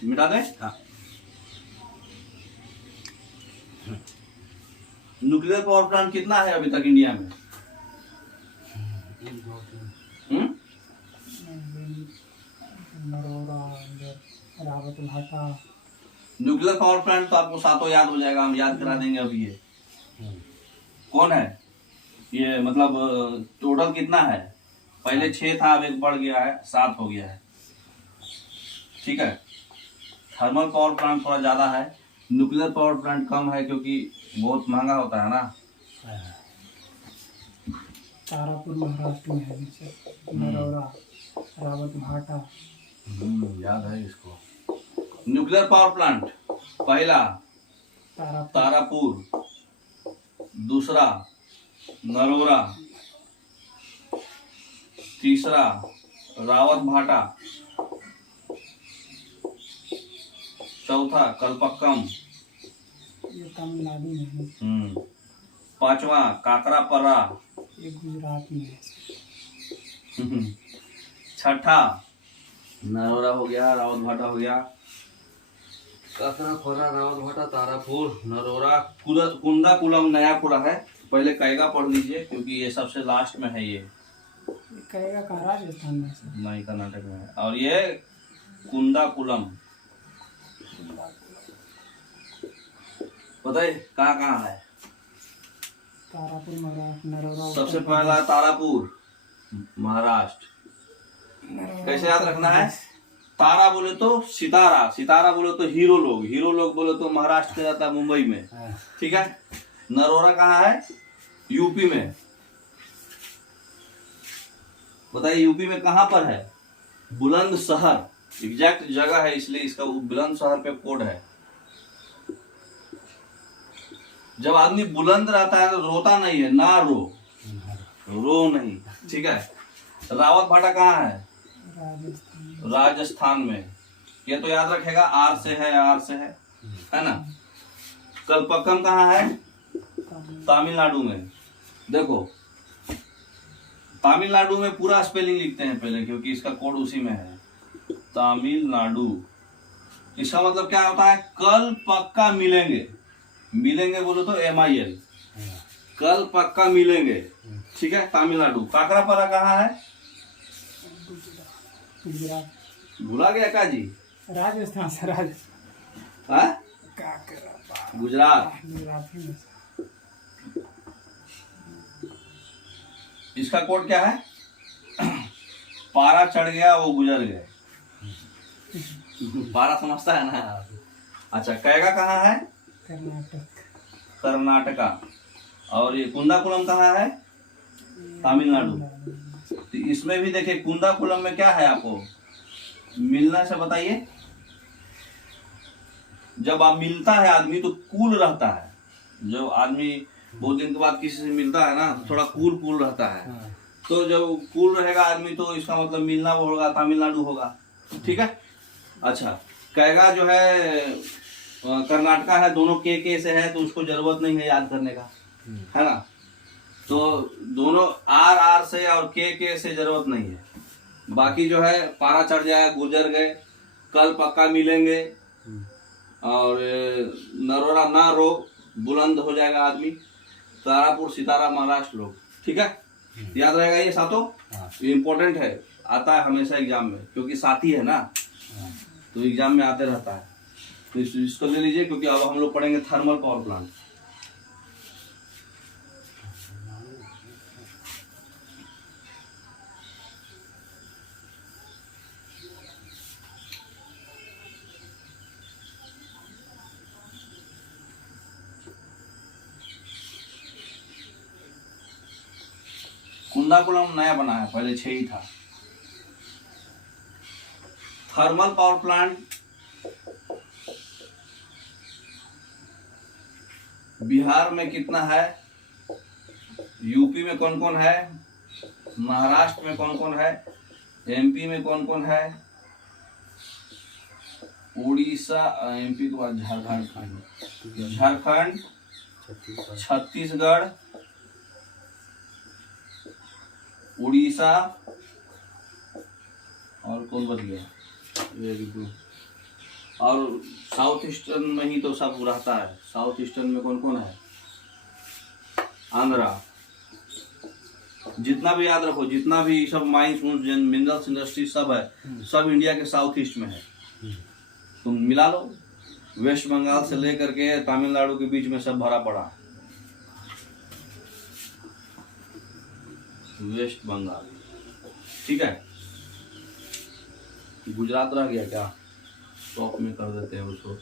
मिटा दें? हाँ। न्यूक्लियर पावर प्लांट कितना है अभी तक इंडिया में? Narora, Rawatbhata. Nuclear power plant तो आपको सातों याद हो जाएगा, हम याद करा देंगे अभी। ये कौन है? ये मतलब टोटल कितना है? पहले 6 था, अब 1 बढ़ गया है, 7 हो गया है। ठीक है। थर्मल पावर प्लांट थोड़ा ज्यादा है, न्यूक्लियर पावर प्लांट कम है क्योंकि बहुत महंगा होता है ना। तारापुर महाराष्ट्र में है नीचे। नरोरा, रावतभाटा। याद है इसको। न्यूक्लियर पावर प्लांट पहला तारापुर, दूसरा नरोरा, तीसरा रावतभाटा, चौथा कलपक्कम, ये तमिलनाडु में है। पांचवा काकरापरा, ये गुजरात में है। छठा नरोरा हो गया, रावतभाटा हो गया, काकरापरा, रावतभाटा, तारापुर, नरोरा, कुंदाकुलम नया खुला है। पहले कैगा पढ़ लीजिए क्योंकि ये सबसे लास्ट में है। ये कहेगा कहाँ? राजस्थान में सर। नहीं, कर्नाटक में है। और ये कुंदाकुलम बताइए कहाँ कहाँ है? तारापुर महाराष्ट्र, नरोरा। सबसे पहला तारापुर महाराष्ट्र। कैसे याद रखना है? तारा बोले तो सितारा, सितारा बोले तो हीरो लोग बोले तो महाराष्ट्र का जाता है मुंबई में। हाँ। ठीक है। नरोरा कहाँ है? यूपी में। बताइए यूपी में कहां पर है? बुलंदशहर, एग्जैक्ट जगह है, इसलिए इसका बुलंदशहर पे कोड है। जब आदमी बुलंद रहता है तो रोता नहीं है, ना रो नहीं। ठीक है। रावत भाटा कहाँ है? राजस्थान। राजस्थान में। ये तो याद रखेगा, आर से है ना। कलपक्कम कहाँ है? तमिलनाडु में। देखो तमिलनाडु में पूरा स्पेलिंग लिखते हैं पहले, क्योंकि इसका कोड उसी में है, तमिलनाडु। इसका मतलब क्या होता है? कल पक्का मिलेंगे। मिलेंगे बोलो तो MIL, कल पक्का मिलेंगे। ठीक है। तमिलनाडु। काकरापारा कहाँ है? गुजरात। भूला गया का जी? राजस्थान से राजस्थान। हाँ? काकरापारा गुजरात। गुजरात ही में। इसका कोड क्या है? पारा चढ़ गया वो गुजर गए। पारा समझता है ना। अच्छा, कैगा कहाँ है? कर्नाटक। कर्नाटका। और ये कुंदाकुलम कहाँ है? तमिलनाडु। तो इसमें भी देखिए कुंदाकुलम में क्या है आपको मिलना से बताइए। जब आप मिलता है आदमी तो कूल रहता है। जब आदमी बहुत दिन के बाद किसी से मिलता है ना, थोड़ा कूल रहता है। तो जब कूल रहेगा आदमी तो इसका मतलब मिलना वो होगा, तमिलनाडु होगा। ठीक है। अच्छा, कैगा जो है कर्नाटका है, दोनों के से है, तो उसको जरूरत नहीं है याद करने का, है ना। तो दोनों आर से और के से जरूरत नहीं है। बाकी जो है पारा चढ़ जाए, गुजर गए, कल पक्का मिलेंगे, और नरोरा ना रो, बुलंद हो जाएगा आदमी, तारापुर सितारा महाराष्ट्र लोग। ठीक है। याद रहेगा ये सातों। ये इम्पोर्टेंट है, आता है हमेशा एग्जाम में, क्योंकि साथी है ना, तो एग्जाम में आते रहता है। तो इसको ले लीजिए, क्योंकि अब हम लोग पढ़ेंगे थर्मल पावर प्लांट। कुंदाकुलम नया बना है, पहले 6 ही था। थर्मल पावर प्लांट बिहार में कितना है? यूपी में कौन कौन है? महाराष्ट्र में कौन कौन है? MP में कौन कौन है? उड़ीसा, MP के बाद झारखंड, छत्तीसगढ़, उड़ीसा, और कौन बच गया? Very good. और साउथ ईस्टर्न में ही तो सब रहता है। साउथ ईस्टर्न में कौन कौन है? आंध्रा। जितना भी याद रखो, जितना भी सब माइंस मिनरल्स इंडस्ट्री सब है, सब इंडिया के साउथ ईस्ट में है। तुम मिला लो, वेस्ट बंगाल से लेकर के तमिलनाडु के बीच में सब भरा पड़ा है। वेस्ट बंगाल। ठीक है। गुजरात रह गया क्या? टॉप में कर देते हैं उसको,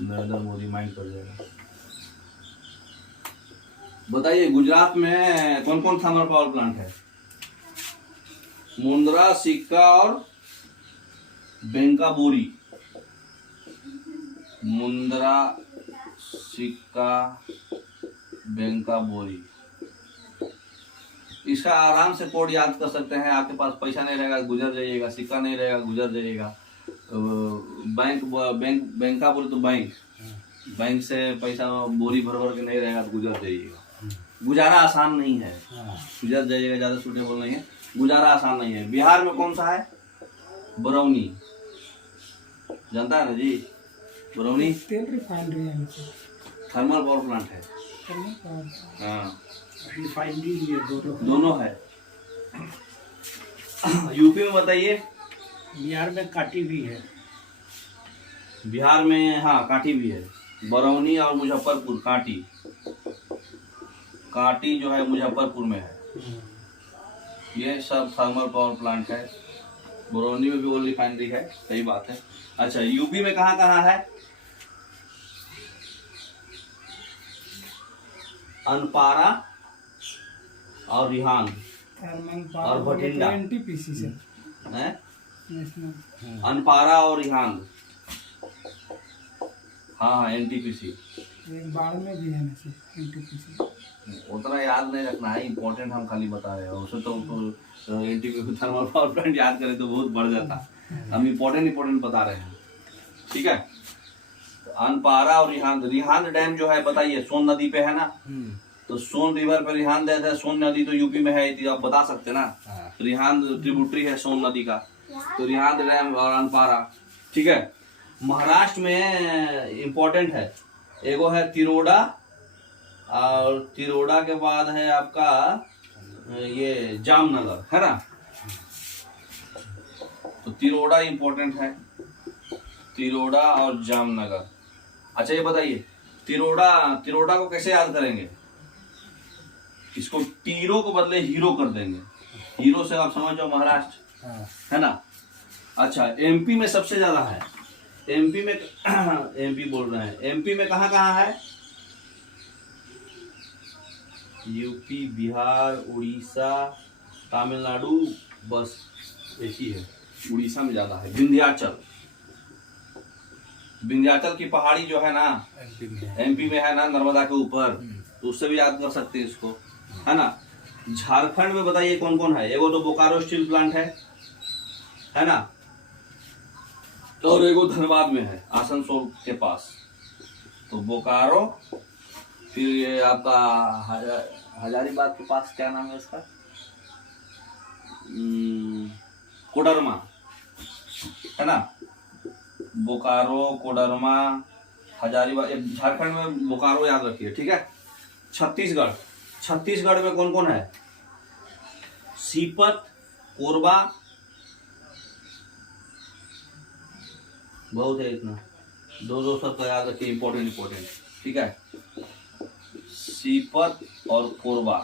नरेंद्र मोदी माइंड कर जाएगा। बताइए गुजरात में कौन कौन थर्मल पावर प्लांट है? मुंद्रा, सिक्का और बेंकाबोरी। मुंद्रा, सिक्का, बेंकाबोरी। इसका आराम से कोड याद कर सकते हैं। आपके पास पैसा नहीं रहेगा, गुजर जाइएगा। सिक्का नहीं रहेगा, गुजर जाइएगा। बैंका बोले तो बैंक से पैसा बोरी भर के नहीं रहेगा तो गुजर जाइएगा। गुजारा आसान नहीं है, गुजर जाइएगा ज्यादा सूटेबल नहीं है। गुजारा आसान नहीं है। बिहार में कौन सा है? बरौनी। जानता है ना जी? बरौनी तेल रिफाइनरी है, थर्मल पावर प्लांट है। हाँ, रिफाइनरी है, दोनों है। यूपी में बताइए। बिहार में काटी भी है। बिहार में हाँ काटी भी है। बरौनी और मुजफ्फरपुर। काटी जो है मुजफ्फरपुर में है। ये सब थर्मल पावर प्लांट है। बरौनी में भी वो रिफाइनरी है, सही बात है। अच्छा, यूपी में कहाँ कहाँ है? अनपारा और रिहांद और भटिंडा एनटीपीसी से है। नेशनल अनपारा और रिहांद, हाँ एनटीपीसी। एक बाढ़ में भी है ना सर एनटीपीसी। उतना याद नहीं रखना है, इम्पोर्टेंट हम खाली बता रहे हैं। उसे तो एनटीपीसी थर्मल पावर प्लांट याद करें तो बहुत बढ़ जाता। हम इम्पोर्टेंट बता रहे हैं, ठीक है। तो अनपारा और रिहांद, रिहांद डैम जो है बताइए, सोन नदी पे है ना। तो सोन रिवर पे रिहांद है, सोन नदी तो यूपी में है, तो आप बता सकते ना। रिहांद ट्रिब्यूटरी है सोन नदी का, तो रिहांद डैम और अनपारा, ठीक है। महाराष्ट्र में इम्पोर्टेंट है, एगो है तिरोडा, और तिरोडा के बाद है आपका ये जामनगर, है ना। तो तिरोडा इम्पोर्टेंट है, तिरोडा और जामनगर। अच्छा ये बताइए, तिरोडा को कैसे याद करेंगे? इसको टीरो को बदले हीरो कर देंगे। हीरो से आप समझ जाओ महाराष्ट्र, है ना। अच्छा, एमपी में सबसे ज्यादा है। एमपी में एमपी बोल रहे हैं, एमपी में कहाँ कहाँ है? यूपी, बिहार, उड़ीसा, तमिलनाडु, बस एक ही है। उड़ीसा में ज्यादा है। विंध्याचल की पहाड़ी जो है ना, एमपी में है ना, नर्मदा के ऊपर, तो उससे भी याद कर सकते हैं इसको, है ना। झारखंड में बताइए कौन कौन है? एगो तो बोकारो स्टील प्लांट है ना, और एगो धनबाद में है, आसनसोल के पास। तो बोकारो, फिर ये आपका हजारीबाग के पास क्या नाम है इसका, कोडरमा, है ना। बोकारो, कोडरमा, हजारीबाग। झारखंड में बोकारो याद रखिए, ठीक है। छत्तीसगढ़ में कौन कौन है? सीपत, कोरबा, बहुत है इतना, दो सब का याद रखिए, इम्पोर्टेंट, ठीक है। सीपत और कोरबा,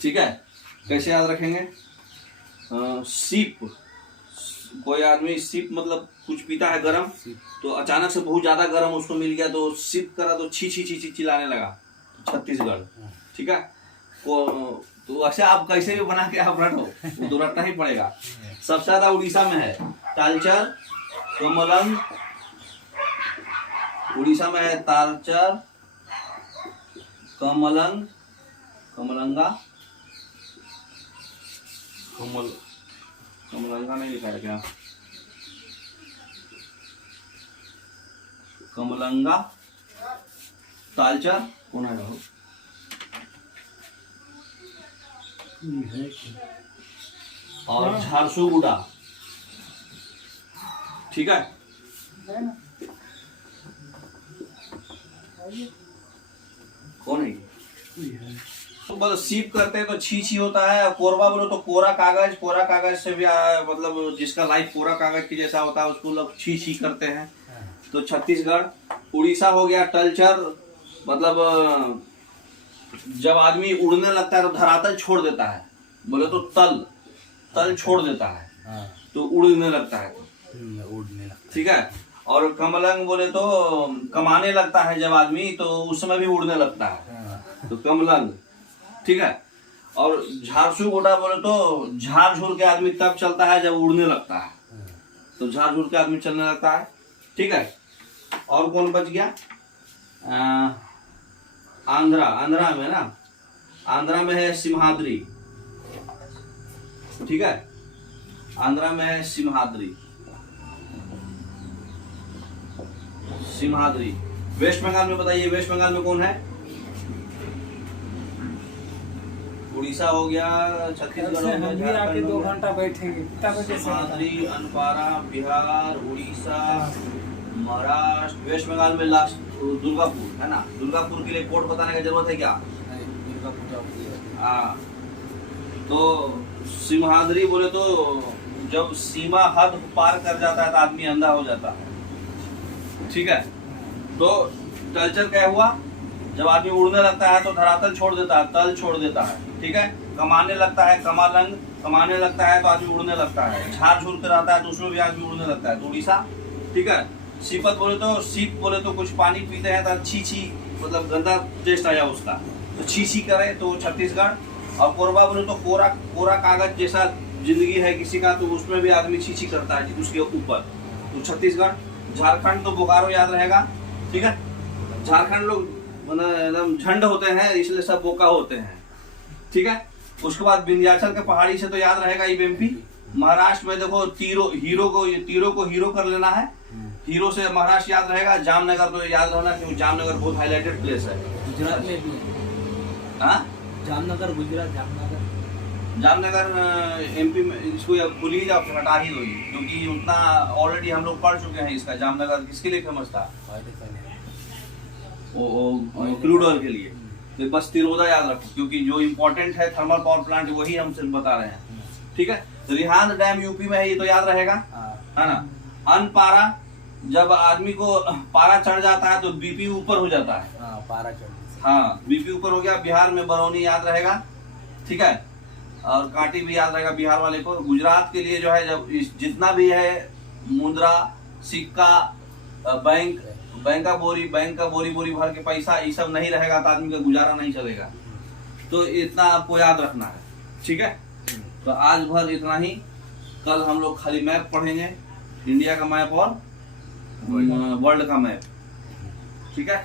ठीक है। कैसे याद रखेंगे? सीप, कोई आदमी सीप मतलब कुछ पीता है गरम, तो अचानक से बहुत ज्यादा गरम उसको मिल गया, तो सीप करा तो छी छी छी छी चिल्लाने लगा, तो छत्तीसगढ़, ठीक है। तो ऐसे आप कैसे भी बना के आप रटो, वो तो रटना ही पड़ेगा। सबसे ज्यादा उड़ीसा में है तालचर, कमलंग। उड़ीसा में है तालचर, कमलंग, कमलंगा, कमलंगा नहीं लिखा है क्या? कमलंगा, तालचर, कौन है वो? और झारसुगुड़ा, ठीक है। कौन है? तो सीप करते हैं तो छी होता है। कोरबा बोलो तो कोरा कागज से भी मतलब जिसका लाइफ कोरा कागज की जैसा होता है उसको लोग छी करते हैं। तो छत्तीसगढ़। उड़ीसा हो गया टलचर, मतलब जब आदमी उड़ने लगता है तो धरातल छोड़ देता है, बोले तो तल छोड़ देता है, तो उड़ने लगता है, ठीक है। और कमलंग बोले तो कमाने लगता है जब आदमी, तो उस समय भी उड़ने लगता है, तो कमलंग, ठीक है। और झारसू गोटा बोले तो झाड़ झूर के आदमी तब चलता है जब उड़ने लगता है, तो झाड़ झूर के आदमी चलने लगता है, ठीक है। और कौन बच गया? आंध्रा में ना, आंध्रा में है सिमहाद्री, ठीक है। आंध्रा में है सिमहाद्री। वेस्ट बंगाल में बताइए, वेस्ट बंगाल में कौन है? उड़ीसा हो गया, छत्तीसगढ़ हो गया, झारखंड 2 घंटा बैठेंगे, सिमहाद्री, अनपारा, बिहार, उड़ीसा, महाराष्ट्र। वेस्ट बंगाल में लास्ट दुर्गापुर है ना। दुर्गापुर के लिए कोड बताने की जरूरत है क्या? हाँ, तो सिमहाद्री बोले तो जब सीमा हद पार कर जाता है तो आदमी अंधा हो जाता है, ठीक है। तो टलचर क्या हुआ? जब आदमी उड़ने लगता है तो धरातल छोड़ देता है, तल छोड़ देता है, ठीक है। कमाने लगता है, कमालंग कमाने लगता है तो आदमी उड़ने लगता है। झाड़ झूर कर आता है तो उसमें भी आदमी उड़ने लगता है, तो उड़ीसा, ठीक है। सीपत बोले तो सीप बोले तो कुछ पानी पीते हैं तो छी छी मतलब गंदा टेस्ट आया उसका, तो छी छी करे तो छत्तीसगढ़। और कोरबा बोले तो कोरा कोरा कागज जैसा जिंदगी है किसी का, तो उसमें भी आदमी छी छी करता है उसके ऊपर, तो छत्तीसगढ़। झारखंड तो बोकारो याद रहेगा, ठीक है। झारखंड लोग मतलब एकदम झंड होते हैं इसलिए सब बोका होते हैं, ठीक है। उसके बाद विंध्याचल के पहाड़ी से तो याद रहेगा ईबीएमपी। महाराष्ट्र में देखो तीरों को हीरो कर लेना है, हीरो से महाराष्ट्र याद रहेगा। जामनगर तो याद रहना क्योंकि जामनगर बहुत हाईलाइटेड प्लेस है। गुजरात में भी है। हाँ जामनगर गुजरात, जामनगर एमपी में, इसको भूल ही जाओ, हटा ही दो ये, क्योंकि उतना ऑलरेडी हम लोग पढ़ चुके हैं इसका। जामनगर किसके लिए फेमस था? क्रूड ऑयल के लिए। तो बस तिरोदा याद रखो, क्योंकि जो इम्पोर्टेंट है थर्मल पावर प्लांट वही हम सिर्फ बता रहे हैं, ठीक है। तो रिहांद डैम यूपी में है, ये तो याद रहेगा, है ना। अनपारा, जब आदमी को पारा चढ़ जाता है तो बीपी ऊपर हो जाता है, पारा चढ़, हाँ बीपी ऊपर हो गया। बिहार में बरौनी याद रहेगा, ठीक है। और कांटी भी याद रहेगा बिहार वाले को। गुजरात के लिए जो है जब जितना भी है मुद्रा, सिक्का, बैंक का बोरी भर के पैसा, ये सब नहीं रहेगा तो आदमी का गुजारा नहीं चलेगा। तो इतना आपको याद रखना है, ठीक है। तो आज भर इतना ही। कल हम लोग खाली मैप पढ़ेंगे, इंडिया का मैप और वर्ल्ड का मैप, ठीक है।